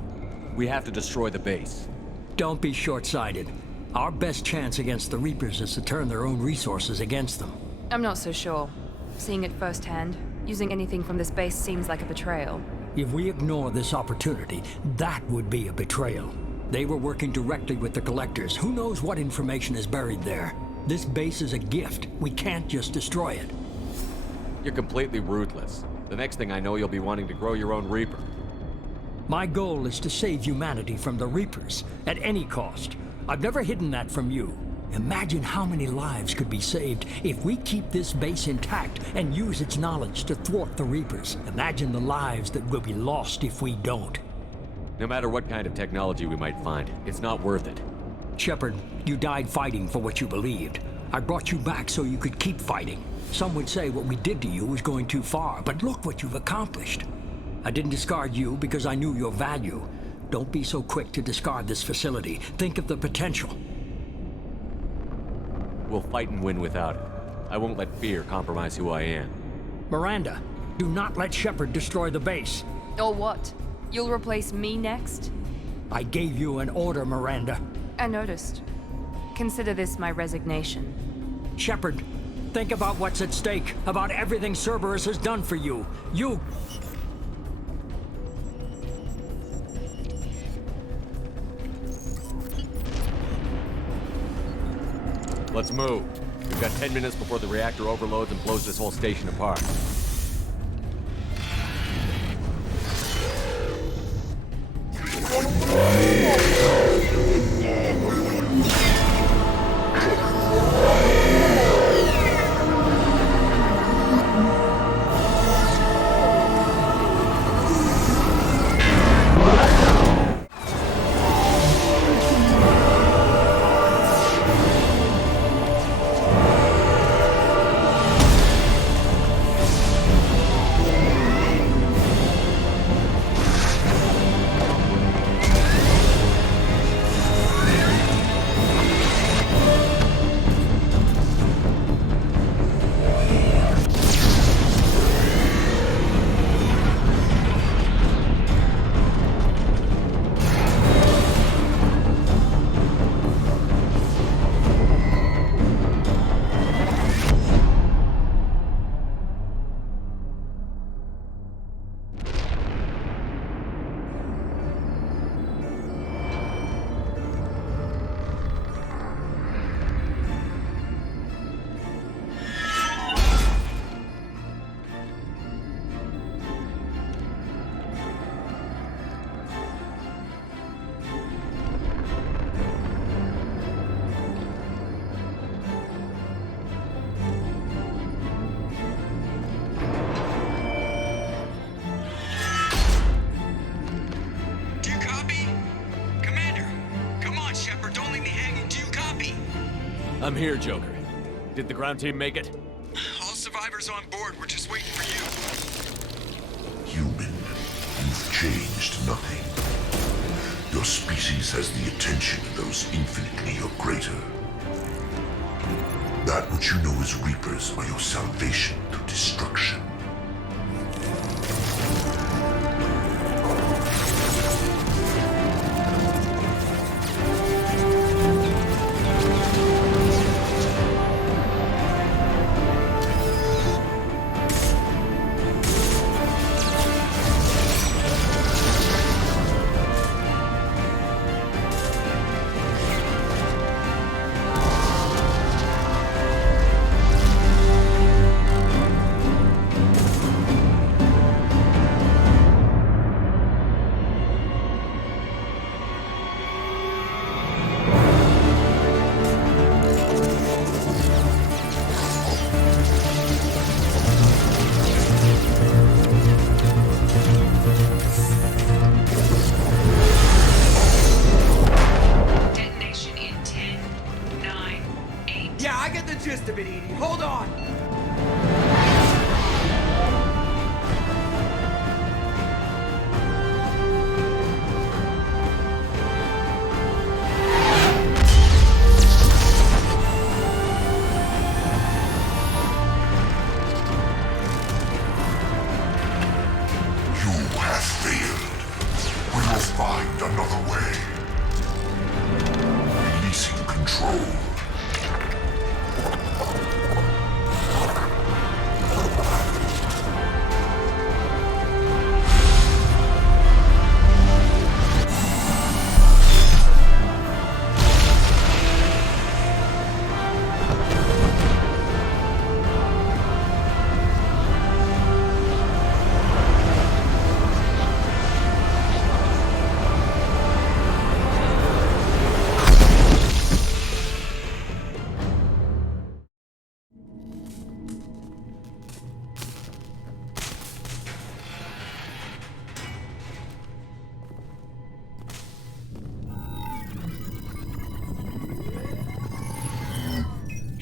We have to destroy the base. Don't be short-sighted. Our best chance against the Reapers is to turn their own resources against them. I'm not so sure. Seeing it firsthand, using anything from this base seems like a betrayal. If we ignore this opportunity, that would be a betrayal. They were working directly with the collectors. Who knows what information is buried there? This base is a gift. We can't just destroy it. You're completely ruthless. The next thing I know, you'll be wanting to grow your own Reaper. My goal is to save humanity from the Reapers, at any cost. I've never hidden that from you. Imagine how many lives could be saved if we keep this base intact and use its knowledge to thwart the Reapers. Imagine the lives that will be lost if we don't. No matter what kind of technology we might find, it's not worth it. Shepard, you died fighting for what you believed. I brought you back so you could keep fighting. Some would say what we did to you was going too far, but look what you've accomplished. I didn't discard you because I knew your value. Don't be so quick to discard this facility. Think of the potential. We'll fight and win without it. I won't let fear compromise who I am. Miranda, Do not let Shepard destroy the base. Or what? You'll replace me next? I gave you an order, Miranda. I noticed. Consider this my resignation. Shepard, think about what's at stake, about everything Cerberus has done for you. You... Let's move. We've got 10 minutes before the reactor overloads and blows this whole station apart. I'm here, Joker. Did the ground team make it? All survivors on board. We're just waiting for you. Human, you've changed nothing. Your species has the attention of those infinitely or greater. That which you know as Reapers are your salvation through destruction.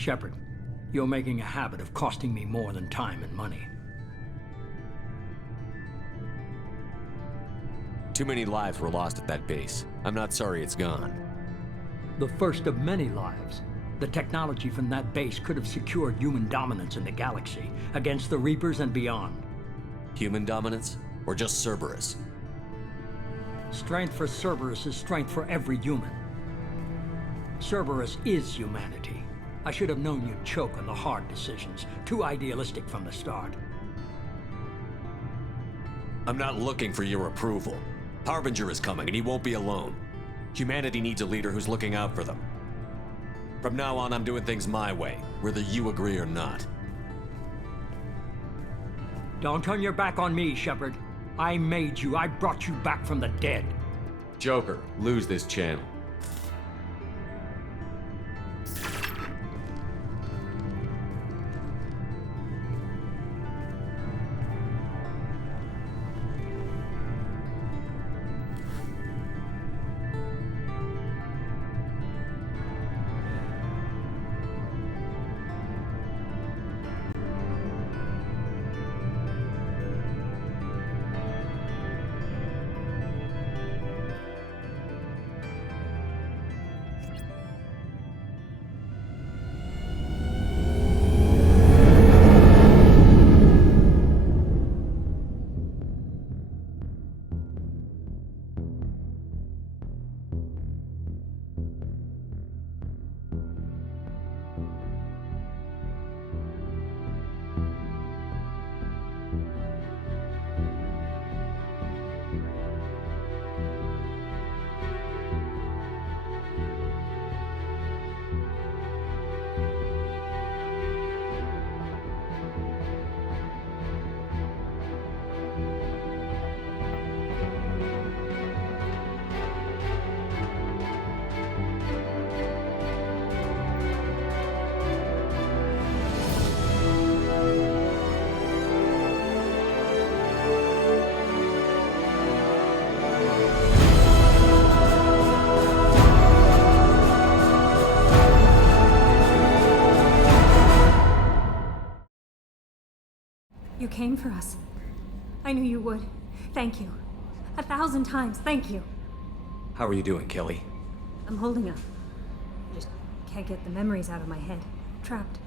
Shepard, you're making a habit of costing me more than time and money. Too many lives were lost at that base. I'm not sorry it's gone. The first of many lives. The technology from that base could have secured human dominance in the galaxy against the Reapers and beyond. Human dominance? Or just Cerberus? Strength for Cerberus is strength for every human. Cerberus is humanity. I should have known you'd choke on the hard decisions. Too idealistic from the start. I'm not looking for your approval. Harbinger is coming, and he won't be alone. Humanity needs a leader who's looking out for them. From now on, I'm doing things my way, whether you agree or not. Don't turn your back on me, Shepard. I made you. I brought you back from the dead. Joker, lose this channel. You came for us. I knew you would. Thank you. 1,000 times, thank you. How are you doing, Kelly? I'm holding up. Just can't get the memories out of my head. Trapped.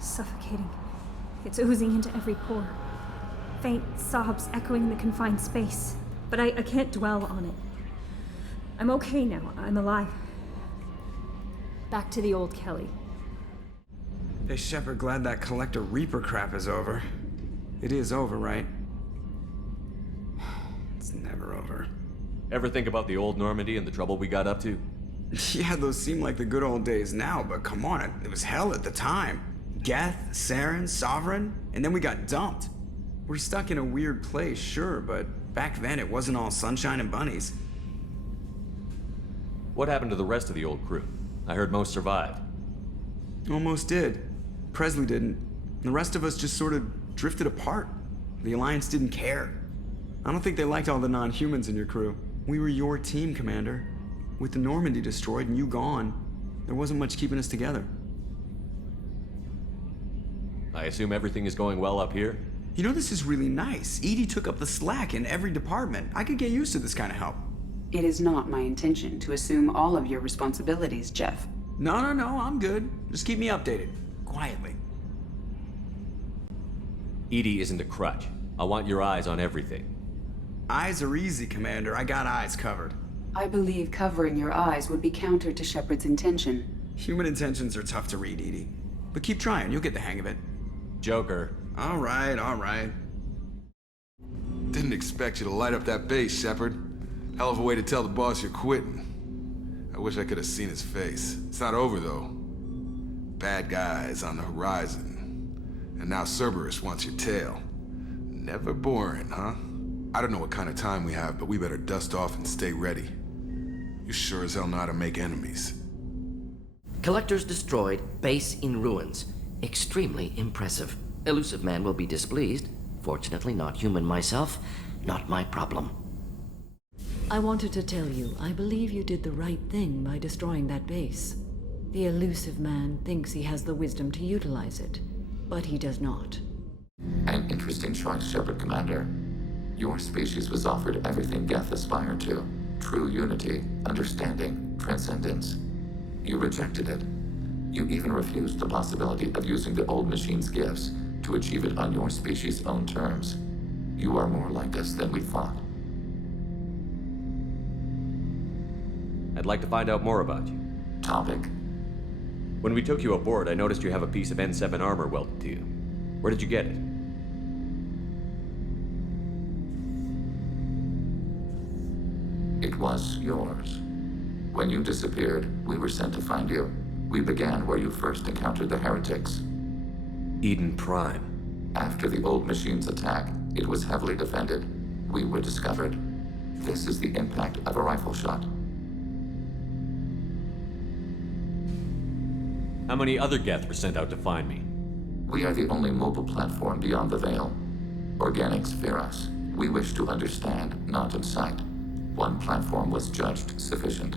Suffocating. It's oozing into every pore. Faint sobs echoing in the confined space. But I can't dwell on it. I'm okay now. I'm alive. Back to the old Kelly. Hey, Shepard, glad that Collector Reaper crap is over. It is over, right? It's never over. Ever think about the old Normandy and the trouble we got up to? Yeah, those seem like the good old days now, but come on, it was hell at the time. Geth, Saren, Sovereign, and then we got dumped. We're stuck in a weird place, sure, but back then it wasn't all sunshine and bunnies. What happened to the rest of the old crew? I heard most survived. Almost did. Presley didn't. The rest of us just sort of drifted apart. The Alliance didn't care. I don't think they liked all the non-humans in your crew. We were your team, Commander. With the Normandy destroyed and you gone, there wasn't much keeping us together. I assume everything is going well up here? You know, this is really nice. Edie took up the slack in every department. I could get used to this kind of help. It is not my intention to assume all of your responsibilities, Jeff. No, I'm good. Just keep me updated. Quietly. Edie isn't a crutch. I want your eyes on everything. Eyes are easy, Commander. I got eyes covered. I believe covering your eyes would be counter to Shepard's intention. Human intentions are tough to read, Edie. But keep trying, you'll get the hang of it. Joker. All right. Didn't expect you to light up that base, Shepard. Hell of a way to tell the boss you're quitting. I wish I could have seen his face. It's not over, though. Bad guys on the horizon. And now Cerberus wants your tail. Never boring, huh? I don't know what kind of time we have, but we better dust off and stay ready. You sure as hell know how to make enemies. Collectors destroyed, base in ruins. Extremely impressive. Elusive man will be displeased. Fortunately, not human myself. Not my problem. I wanted to tell you, I believe you did the right thing by destroying that base. The elusive man thinks he has the wisdom to utilize it, but he does not. An interesting choice, Shepard Commander. Your species was offered everything Geth aspired to. True unity, understanding, transcendence. You rejected it. You even refused the possibility of using the old machine's gifts to achieve it on your species' own terms. You are more like us than we thought. I'd like to find out more about you. Topic? When we took you aboard, I noticed you have a piece of N7 armor welded to you. Where did you get it? It was yours. When you disappeared, we were sent to find you. We began where you first encountered the heretics. Eden Prime. After the old machine's attack, it was heavily defended. We were discovered. This is the impact of a rifle shot. How many other Geth were sent out to find me? We are the only mobile platform beyond the Veil. Organics fear us. We wish to understand, not incite. One platform was judged sufficient.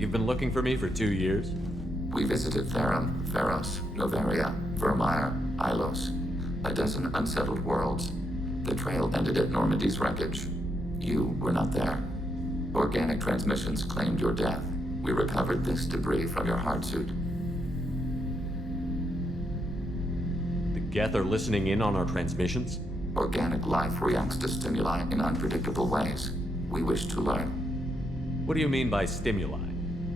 You've been looking for me for 2 years? We visited Therum, Pharos, Novaria, Vermeer, Ilos. A dozen unsettled worlds. The trail ended at Normandy's wreckage. You were not there. Organic transmissions claimed your death. We recovered this debris from your hard suit. The Geth are listening in on our transmissions? Organic life reacts to stimuli in unpredictable ways. We wish to learn. What do you mean by stimuli?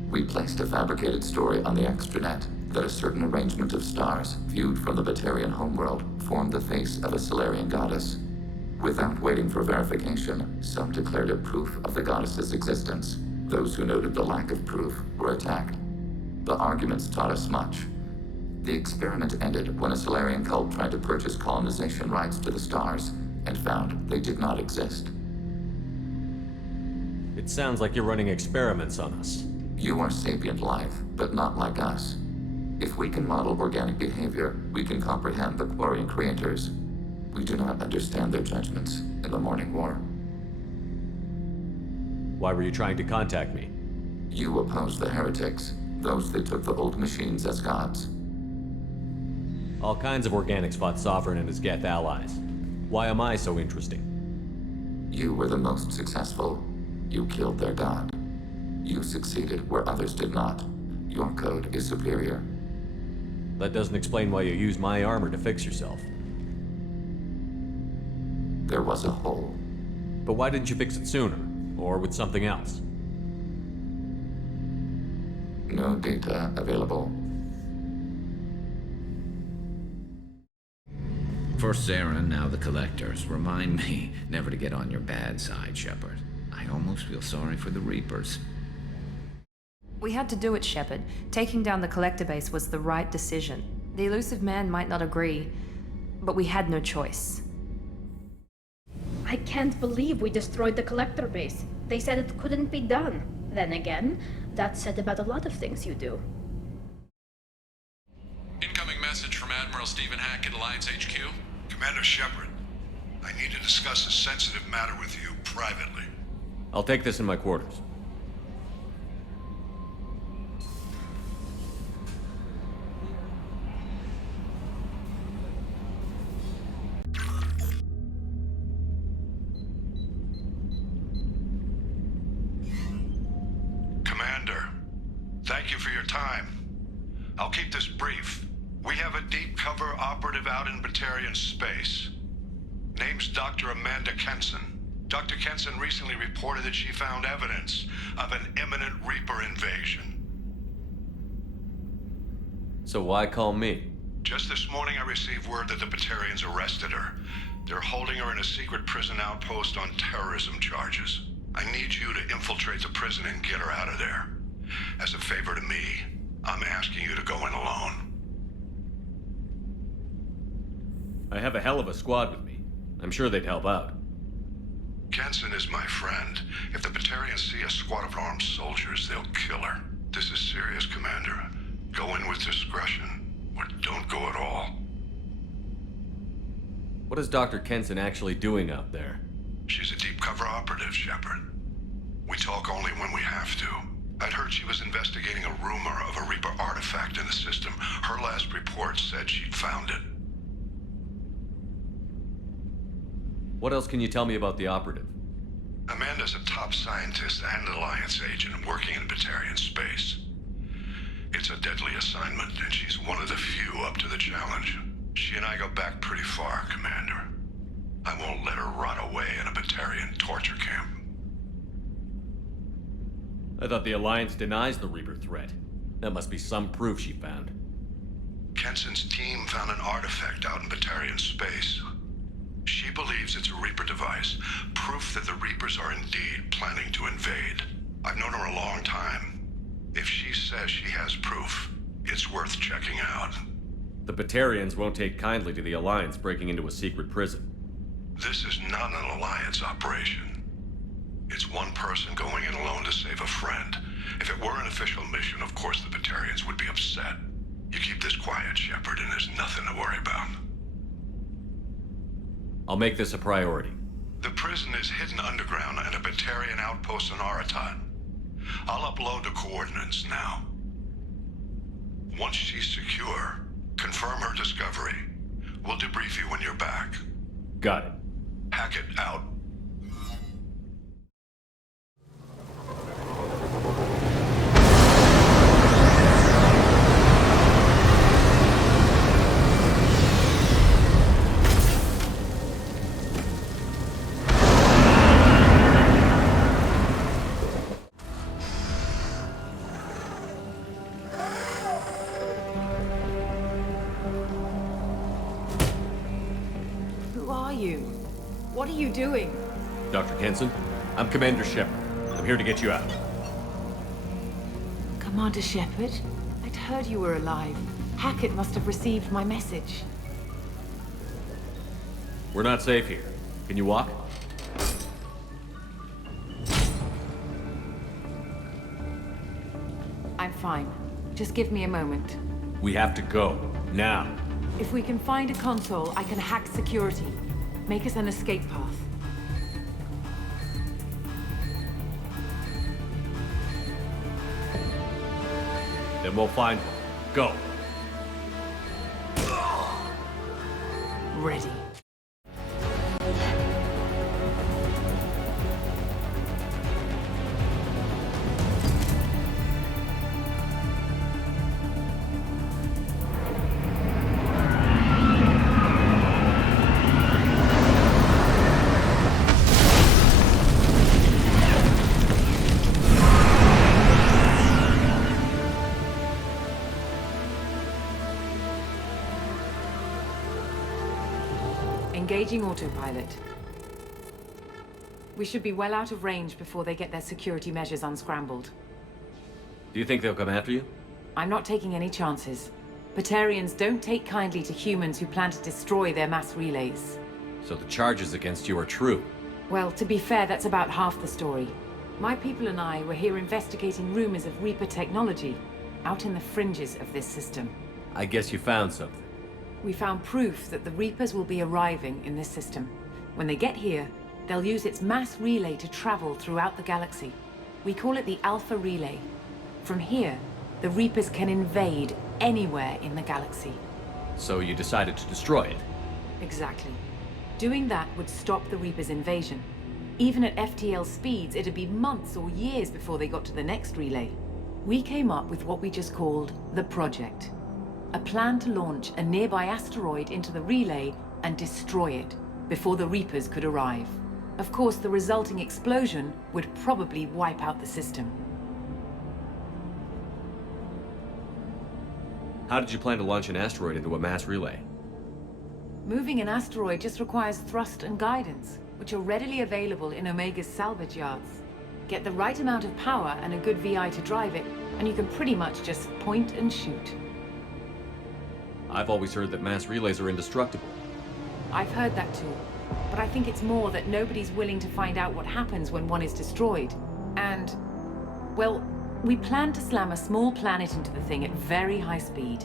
We placed a fabricated story on the extranet that a certain arrangement of stars, viewed from the Batarian homeworld, formed the face of a Solarian goddess. Without waiting for verification, some declared it proof of the goddess's existence. Those who noted the lack of proof were attacked. The arguments taught us much. The experiment ended when a Solarian cult tried to purchase colonization rights to the stars and found they did not exist. It sounds like you're running experiments on us. You are sapient life, but not like us. If we can model organic behavior, we can comprehend the Quarian creators. We do not understand their judgments in the Morning War. Why were you trying to contact me? You opposed the heretics, those that took the old machines as gods. All kinds of organics fought Sovereign and his Geth allies. Why am I so interesting? You were the most successful. You killed their god. You succeeded where others did not. Your code is superior. That doesn't explain why you used my armor to fix yourself. There was a hole. But why didn't you fix it sooner? Or with something else? No data available. First Sarah, now the Collectors. Remind me never to get on your bad side, Shepard. I almost feel sorry for the Reapers. We had to do it, Shepard. Taking down the Collector base was the right decision. The elusive man might not agree, but we had no choice. I can't believe we destroyed the Collector base. They said it couldn't be done. Then again, that's said about a lot of things you do. Incoming message from Admiral Stephen Hackett, Alliance HQ. Commander Shepard, I need to discuss a sensitive matter with you privately. I'll take this in my quarters. Commander, thank you for your time. I'll keep this brief. We have a deep cover operative out in Batarian space. Name's Dr. Amanda Kenson. Dr. Kenson recently reported that she found evidence of an imminent Reaper invasion. So why call me? Just this morning I received word that the Batarians arrested her. They're holding her in a secret prison outpost on terrorism charges. I need you to infiltrate the prison and get her out of there. As a favor to me, I'm asking you to go in alone. I have a hell of a squad with me. I'm sure they'd help out. Kenson is my friend. If the Batarians see a squad of armed soldiers, they'll kill her. This is serious, Commander. Go in with discretion, or don't go at all. What is Dr. Kenson actually doing out there? She's a deep cover operative, Shepard. We talk only when we have to. I'd heard she was investigating a rumor of a Reaper artifact in the system. Her last report said she'd found it. What else can you tell me about the operative? Amanda's a top scientist and Alliance agent working in Batarian space. It's a deadly assignment, and she's one of the few up to the challenge. She and I go back pretty far, Commander. I thought the Alliance denies the Reaper threat. That must be some proof she found. Kenson's team found an artifact out in Batarian space. She believes it's a Reaper device, proof that the Reapers are indeed planning to invade. I've known her a long time. If she says she has proof, it's worth checking out. The Batarians won't take kindly to the Alliance breaking into a secret prison. This is not an Alliance operation. It's one person going in alone to save a friend. If it were an official mission, of course the Batarians would be upset. You keep this quiet, Shepard, and there's nothing to worry about. I'll make this a priority. The prison is hidden underground in a Batarian outpost on Aratat. I'll upload the coordinates now. Once she's secure, confirm her discovery. We'll debrief you when you're back. Got it. Hackett out. What are you doing? Dr. Kenson, I'm Commander Shepard. I'm here to get you out. Commander Shepard? I'd heard you were alive. Hackett must have received my message. We're not safe here. Can you walk? I'm fine. Just give me a moment. We have to go. Now. If we can find a console, I can hack security. Make us an escape path. Then we'll find one. Go. Ready. Engaging autopilot. We should be well out of range before they get their security measures unscrambled. Do you think they'll come after you? I'm not taking any chances. Batarians don't take kindly to humans who plan to destroy their mass relays. So the charges against you are true? Well, to be fair, that's about half the story. My people and I were here investigating rumors of Reaper technology, out in the fringes of this system. I guess you found something. We found proof that the Reapers will be arriving in this system. When they get here, they'll use its mass relay to travel throughout the galaxy. We call it the Alpha Relay. From here, the Reapers can invade anywhere in the galaxy. So you decided to destroy it? Exactly. Doing that would stop the Reapers' invasion. Even at FTL speeds, it'd be months or years before they got to the next relay. We came up with what we just called the Project. A plan to launch a nearby asteroid into the relay and destroy it before the Reapers could arrive. Of course, the resulting explosion would probably wipe out the system. How did you plan to launch an asteroid into a mass relay? Moving an asteroid just requires thrust and guidance, which are readily available in Omega's salvage yards. Get the right amount of power and a good VI to drive it, and you can pretty much just point and shoot. I've always heard that mass relays are indestructible. I've heard that too, but I think it's more that nobody's willing to find out what happens when one is destroyed. And, well, we plan to slam a small planet into the thing at very high speed.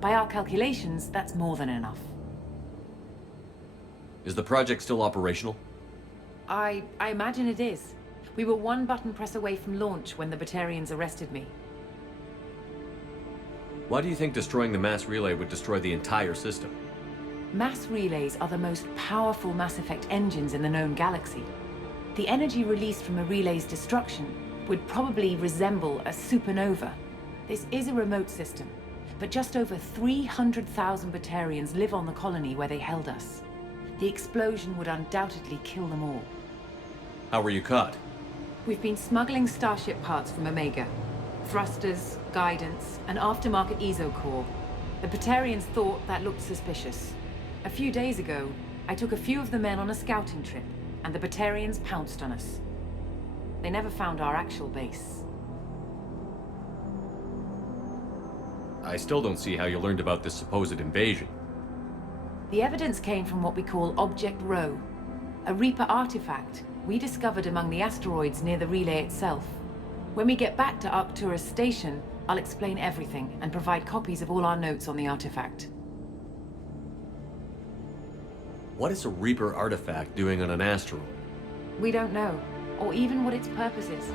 By our calculations, that's more than enough. Is the project still operational? I imagine it is. We were one button press away from launch when the Batarians arrested me. Why do you think destroying the mass relay would destroy the entire system? Mass relays are the most powerful Mass Effect engines in the known galaxy. The energy released from a relay's destruction would probably resemble a supernova. This is a remote system, but just over 300,000 Batarians live on the colony where they held us. The explosion would undoubtedly kill them all. How were you caught? We've been smuggling Starship parts from Omega. Thrusters, guidance, and aftermarket ESO core. The Batarians thought that looked suspicious. A few days ago, I took a few of the men on a scouting trip, and the Batarians pounced on us. They never found our actual base. I still don't see how you learned about this supposed invasion. The evidence came from what we call Object Rho, a Reaper artifact we discovered among the asteroids near the relay itself. When we get back to Arcturus Station, I'll explain everything and provide copies of all our notes on the artifact. What is a Reaper artifact doing on an asteroid? We don't know, or even what its purpose is.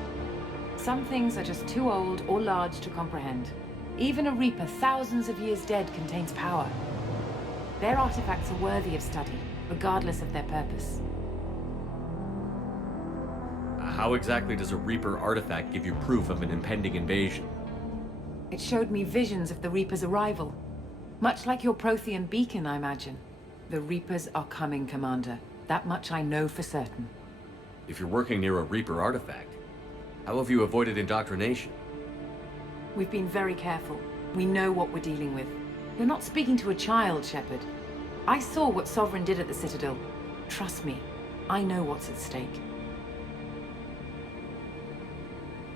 Some things are just too old or large to comprehend. Even a Reaper thousands of years dead contains power. Their artifacts are worthy of study, regardless of their purpose. How exactly does a Reaper artifact give you proof of an impending invasion? It showed me visions of the Reaper's arrival. Much like your Prothean beacon, I imagine. The Reapers are coming, Commander. That much I know for certain. If you're working near a Reaper artifact, how have you avoided indoctrination? We've been very careful. We know what we're dealing with. You're not speaking to a child, Shepard. I saw what Sovereign did at the Citadel. Trust me, I know what's at stake.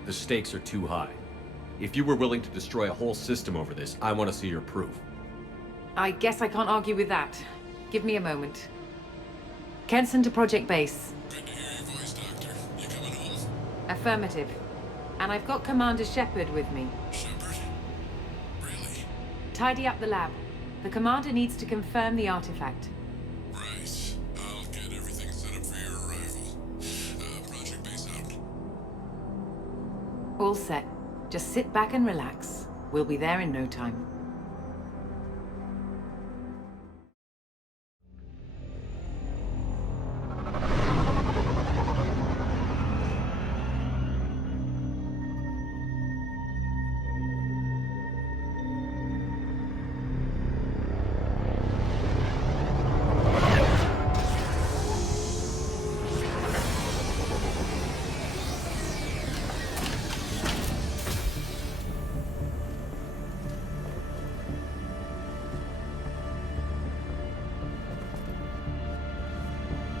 The stakes are too high. If you were willing to destroy a whole system over this, I want to see your proof. I guess I can't argue with that. Give me a moment. Kenson to Project Base. Good to hear your voice, Doctor. You coming home? Affirmative. And I've got Commander Shepard with me. Shepard? Really? Tidy up the lab. The Commander needs to confirm the artifact. Right. I'll get everything set up for your arrival. Project Base out. All set. Just sit back and relax. We'll be there in no time.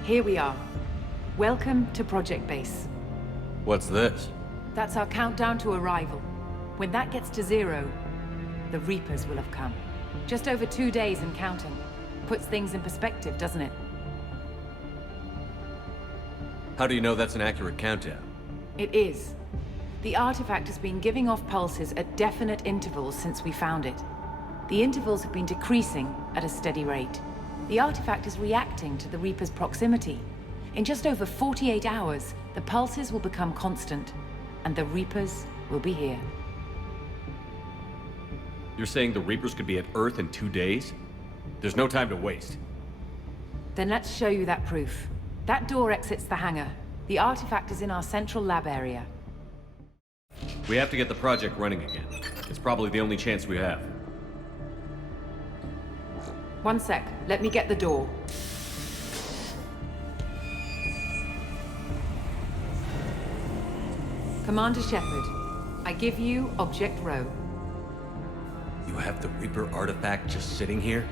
Here we are. Welcome to Project Base. What's this? That's our countdown to arrival. When that gets to 0, the Reapers will have come. Just over 2 days and counting. Puts things in perspective, doesn't it? How do you know that's an accurate countdown? It is. The artifact has been giving off pulses at definite intervals since we found it. The intervals have been decreasing at a steady rate. The artifact is reacting to the Reaper's proximity. In just over 48 hours, the pulses will become constant, and the Reapers will be here. You're saying the Reapers could be at Earth in 2 days? There's no time to waste. Then let's show you that proof. That door exits the hangar. The artifact is in our central lab area. We have to get the project running again. It's probably the only chance we have. One sec. Let me get the door. Commander Shepard, I give you Object Rho. You have the Reaper artifact just sitting here?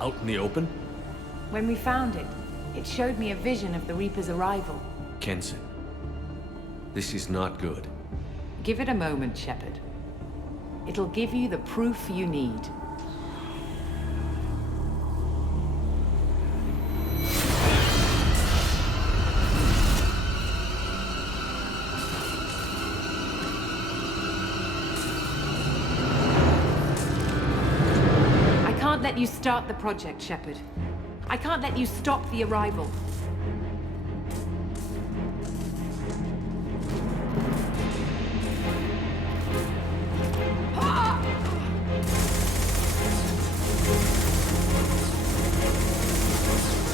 Out in the open? When we found it, it showed me a vision of the Reaper's arrival. Kenson, this is not good. Give it a moment, Shepard. It'll give you the proof you need. I can't let you start the project, Shepard. I can't let you stop the arrival.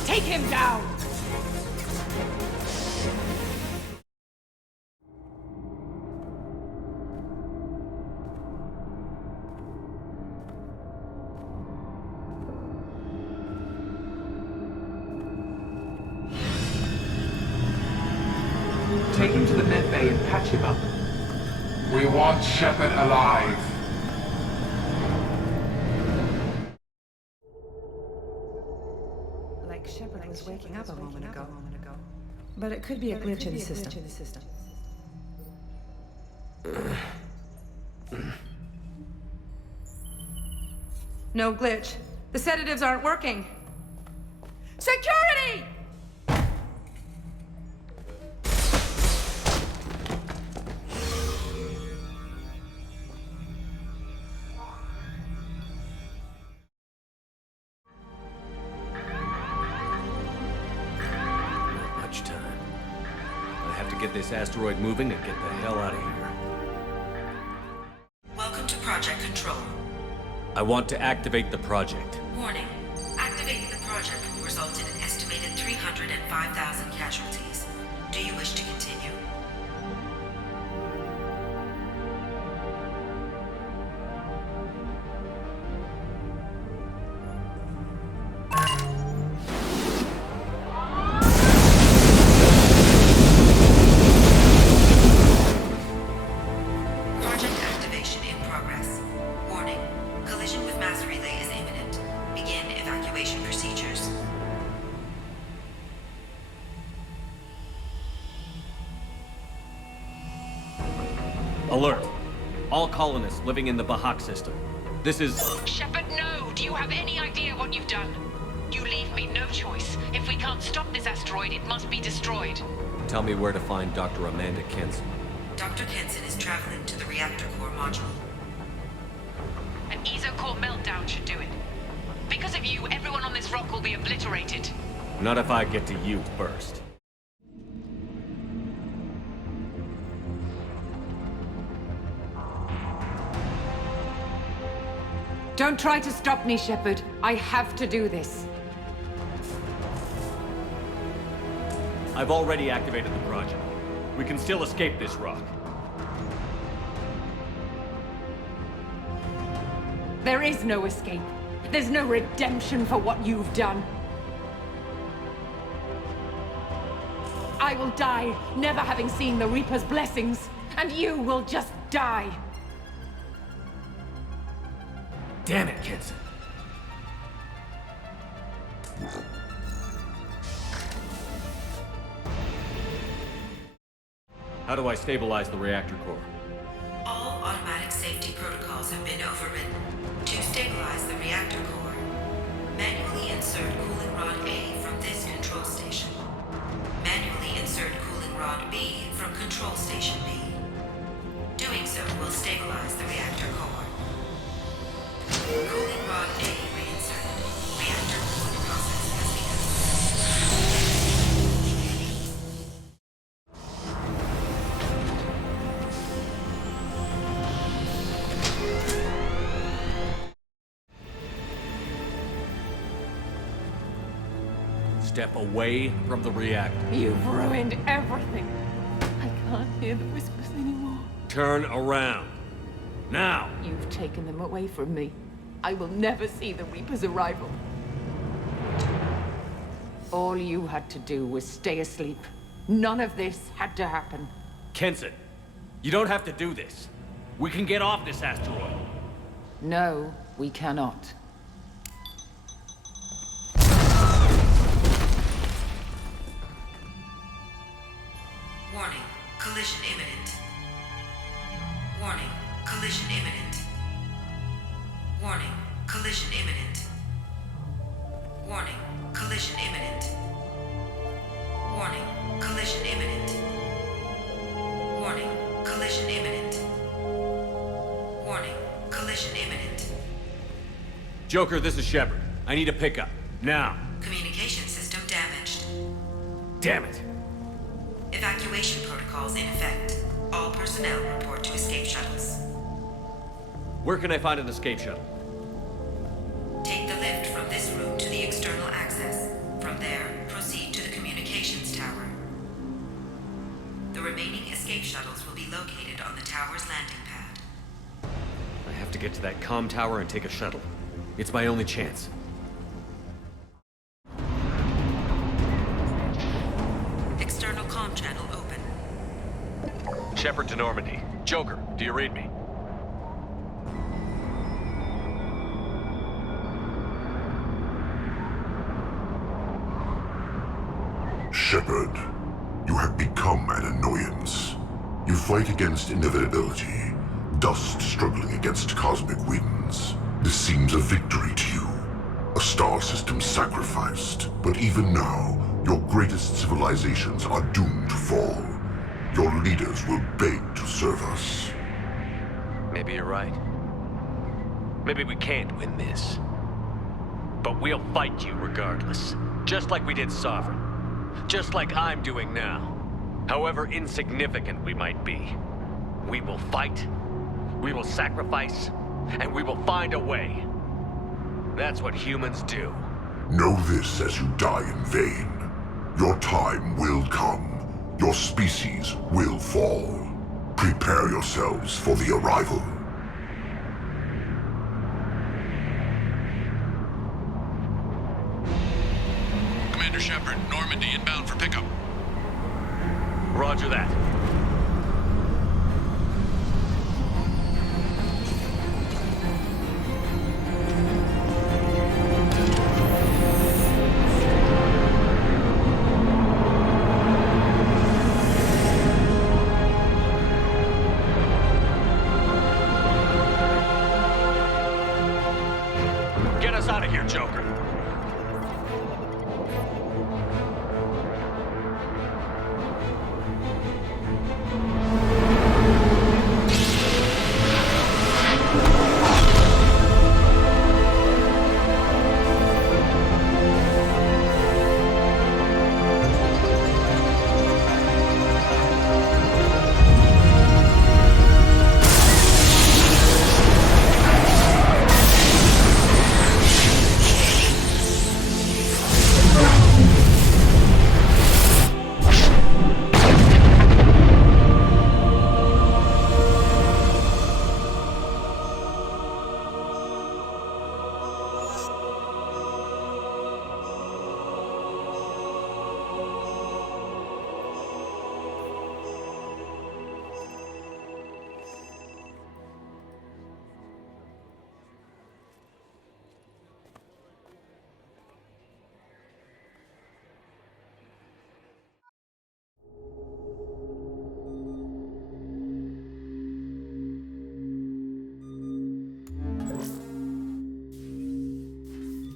Take him down! take him to the med bay and patch him up. We want Shepard alive. Like Shepard was waking up a moment ago. But it could be a glitch in the system. No glitch. The sedatives aren't working. Security! Not much time. I have to get this asteroid moving and get the hell out of here. Welcome to Project Control. I want to activate the project. Warning. Activating the project will result in an estimated 305,000 casualties. Do you wish to continue? Project activation in progress. Warning. Collision with mass relay is imminent. Begin evacuation procedures. Alert! All colonists living in the Bahak system. This is... Shepard, no! Do you have any idea what you've done? You leave me no choice. If we can't stop this asteroid, it must be destroyed. Tell me where to find Dr. Amanda Kenson. Dr. Kenson is traveling to the reactor core module. An ESO-core meltdown should do it. Because of you, everyone on this rock will be obliterated. Not if I get to you first. Don't try to stop me, Shepard. I have to do this. I've already activated the project. We can still escape this rock. There is no escape. There's no redemption for what you've done. I will die, never having seen the Reaper's blessings, and you will just die. Damn it, Kenson. How do I stabilize the reactor core? All automatic safety protocols have been overridden. To stabilize the reactor core, manually insert cooling rod A from this control station. Manually insert cooling rod B from control station B. Doing so will stabilize the reactor core. Cooling rod A reinserted. Reactor cooling process has Step away from the reactor. You've ruined everything. I can't hear the whispers anymore. Turn around. Now! You've taken them away from me. I will never see the Reaper's arrival. All you had to do was stay asleep. None of this had to happen. Kenson, you don't have to do this. We can get off this asteroid. No, we cannot. Warning, collision imminent. Warning, collision imminent. Warning, collision imminent. Warning, collision imminent. Warning, collision imminent. Warning, collision imminent. Warning, collision imminent. Joker, this is Shepard. I need a pickup. Now. Communication system damaged. Damn it. Evacuation protocols in effect. All personnel report to escape shuttles. Where can I find an escape shuttle? Take the lift from this room to the external access. From there, proceed to the communications tower. The remaining escape shuttles will be located on the tower's landing pad. I have to get to that comm tower and take a shuttle. It's my only chance. External comm channel open. Shepard to Normandy. Joker, do you read me? Shepard, you have become an annoyance. You fight against inevitability, dust struggling against cosmic winds. This seems a victory to you. A star system sacrificed. But even now, your greatest civilizations are doomed to fall. Your leaders will beg to serve us. Maybe you're right. Maybe we can't win this. But we'll fight you regardless. Just like we did Sovereign. Just like I'm doing now. However insignificant we might be. We will fight, we will sacrifice, and we will find a way. That's what humans do. Know this as you die in vain. Your time will come. Your species will fall. Prepare yourselves for the arrival. Commander Shepard, Normandy inbound for pickup. Roger that. Get us out of here, Joker.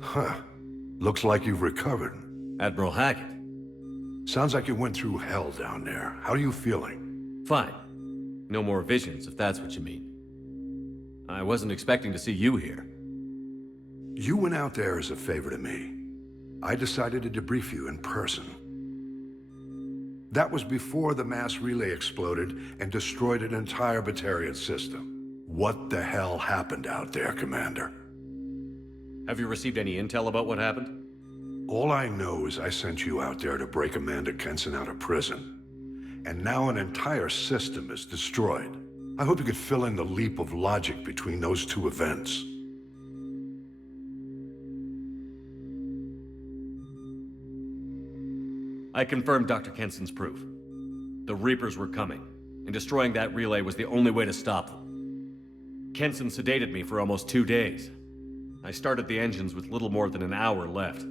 Huh. Looks like you've recovered. Admiral Hackett. Sounds like you went through hell down there. How are you feeling? Fine. No more visions, if that's what you mean. I wasn't expecting to see you here. You went out there as a favor to me. I decided to debrief you in person. That was before the mass relay exploded and destroyed an entire Batarian system. What the hell happened out there, Commander? Have you received any intel about what happened? All I know is I sent you out there to break Amanda Kenson out of prison. And now an entire system is destroyed. I hope you could fill in the leap of logic between those two events. I confirmed Dr. Kenson's proof. The Reapers were coming, and destroying that relay was the only way to stop them. Kenson sedated me for almost 2 days. I started the engines with little more than an hour left.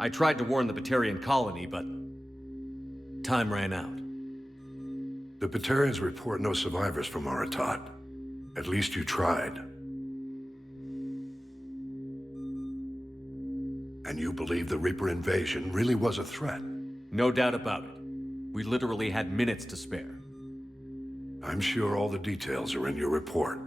I tried to warn the Batarian colony, but time ran out. The Batarians report no survivors from Aratat. At least you tried. And you believe the Reaper invasion really was a threat? No doubt about it. We literally had minutes to spare. I'm sure all the details are in your report.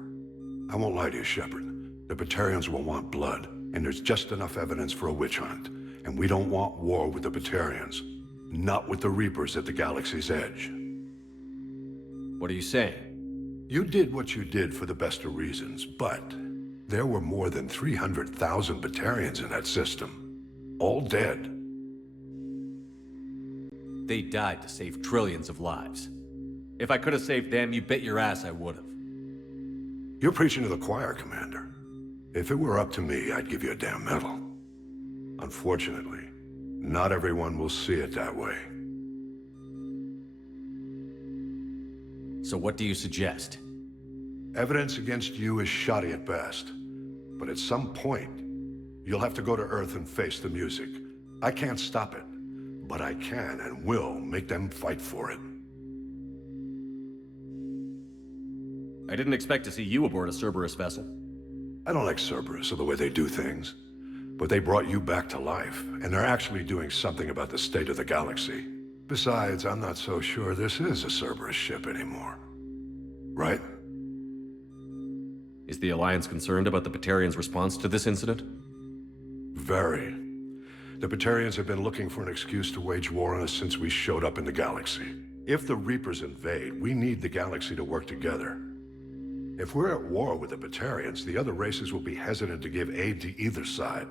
I won't lie to you, Shepard. The Batarians will want blood, and there's just enough evidence for a witch hunt. And we don't want war with the Batarians. Not with the Reapers at the galaxy's edge. What are you saying? You did what you did for the best of reasons, but there were more than 300,000 Batarians in that system. All dead. They died to save trillions of lives. If I could have saved them, you bet your ass I would have. You're preaching to the choir, Commander. If it were up to me, I'd give you a damn medal. Unfortunately, not everyone will see it that way. So what do you suggest? Evidence against you is shoddy at best. But at some point, you'll have to go to Earth and face the music. I can't stop it, but I can and will make them fight for it. I didn't expect to see you aboard a Cerberus vessel. I don't like Cerberus or the way they do things, but they brought you back to life, and they're actually doing something about the state of the galaxy. Besides, I'm not so sure this is a Cerberus ship anymore. Right? Is the Alliance concerned about the Batarians' response to this incident? Very. The Batarians have been looking for an excuse to wage war on us since we showed up in the galaxy. If the Reapers invade, we need the galaxy to work together. If we're at war with the Batarians, the other races will be hesitant to give aid to either side.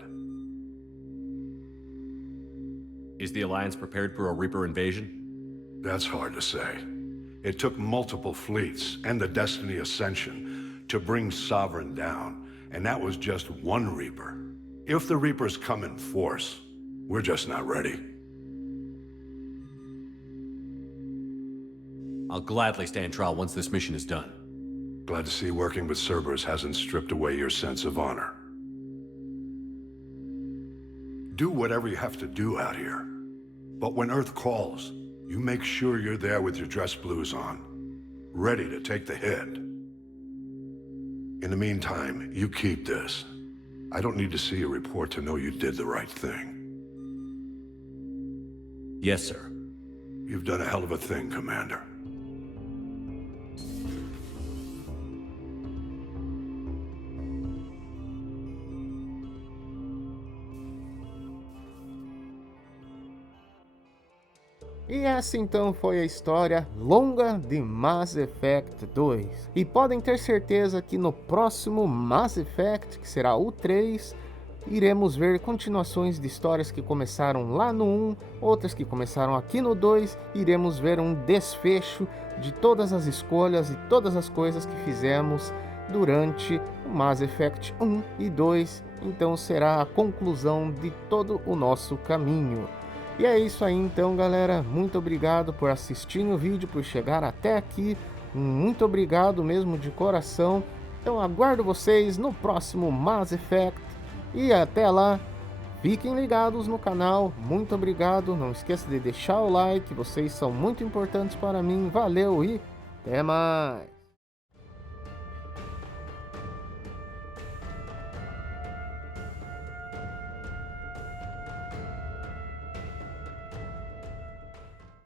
Is the Alliance prepared for a Reaper invasion? That's hard to say. It took multiple fleets and the Destiny Ascension to bring Sovereign down, and that was just one Reaper. If the Reapers come in force, we're just not ready. I'll gladly stand trial once this mission is done. Glad to see working with Cerberus hasn't stripped away your sense of honor. Do whatever you have to do out here. But when Earth calls, you make sure you're there with your dress blues on, ready to take the hit. In the meantime, you keep this. I don't need to see a report to know you did the right thing. Yes, sir. You've done a hell of a thing, Commander. E essa então foi a história longa de Mass Effect 2. E podem ter certeza que no próximo Mass Effect, que será o 3, iremos ver continuações de histórias que começaram lá no 1, outras que começaram aqui no 2, iremos ver um desfecho de todas as escolhas e todas as coisas que fizemos durante o Mass Effect 1 e 2, então será a conclusão de todo o nosso caminho. E é isso aí então, galera, muito obrigado por assistir o vídeo, por chegar até aqui, muito obrigado mesmo de coração. Então aguardo vocês no próximo Mass Effect e até lá, fiquem ligados no canal, muito obrigado, não esqueça de deixar o like, vocês são muito importantes para mim, valeu e até mais!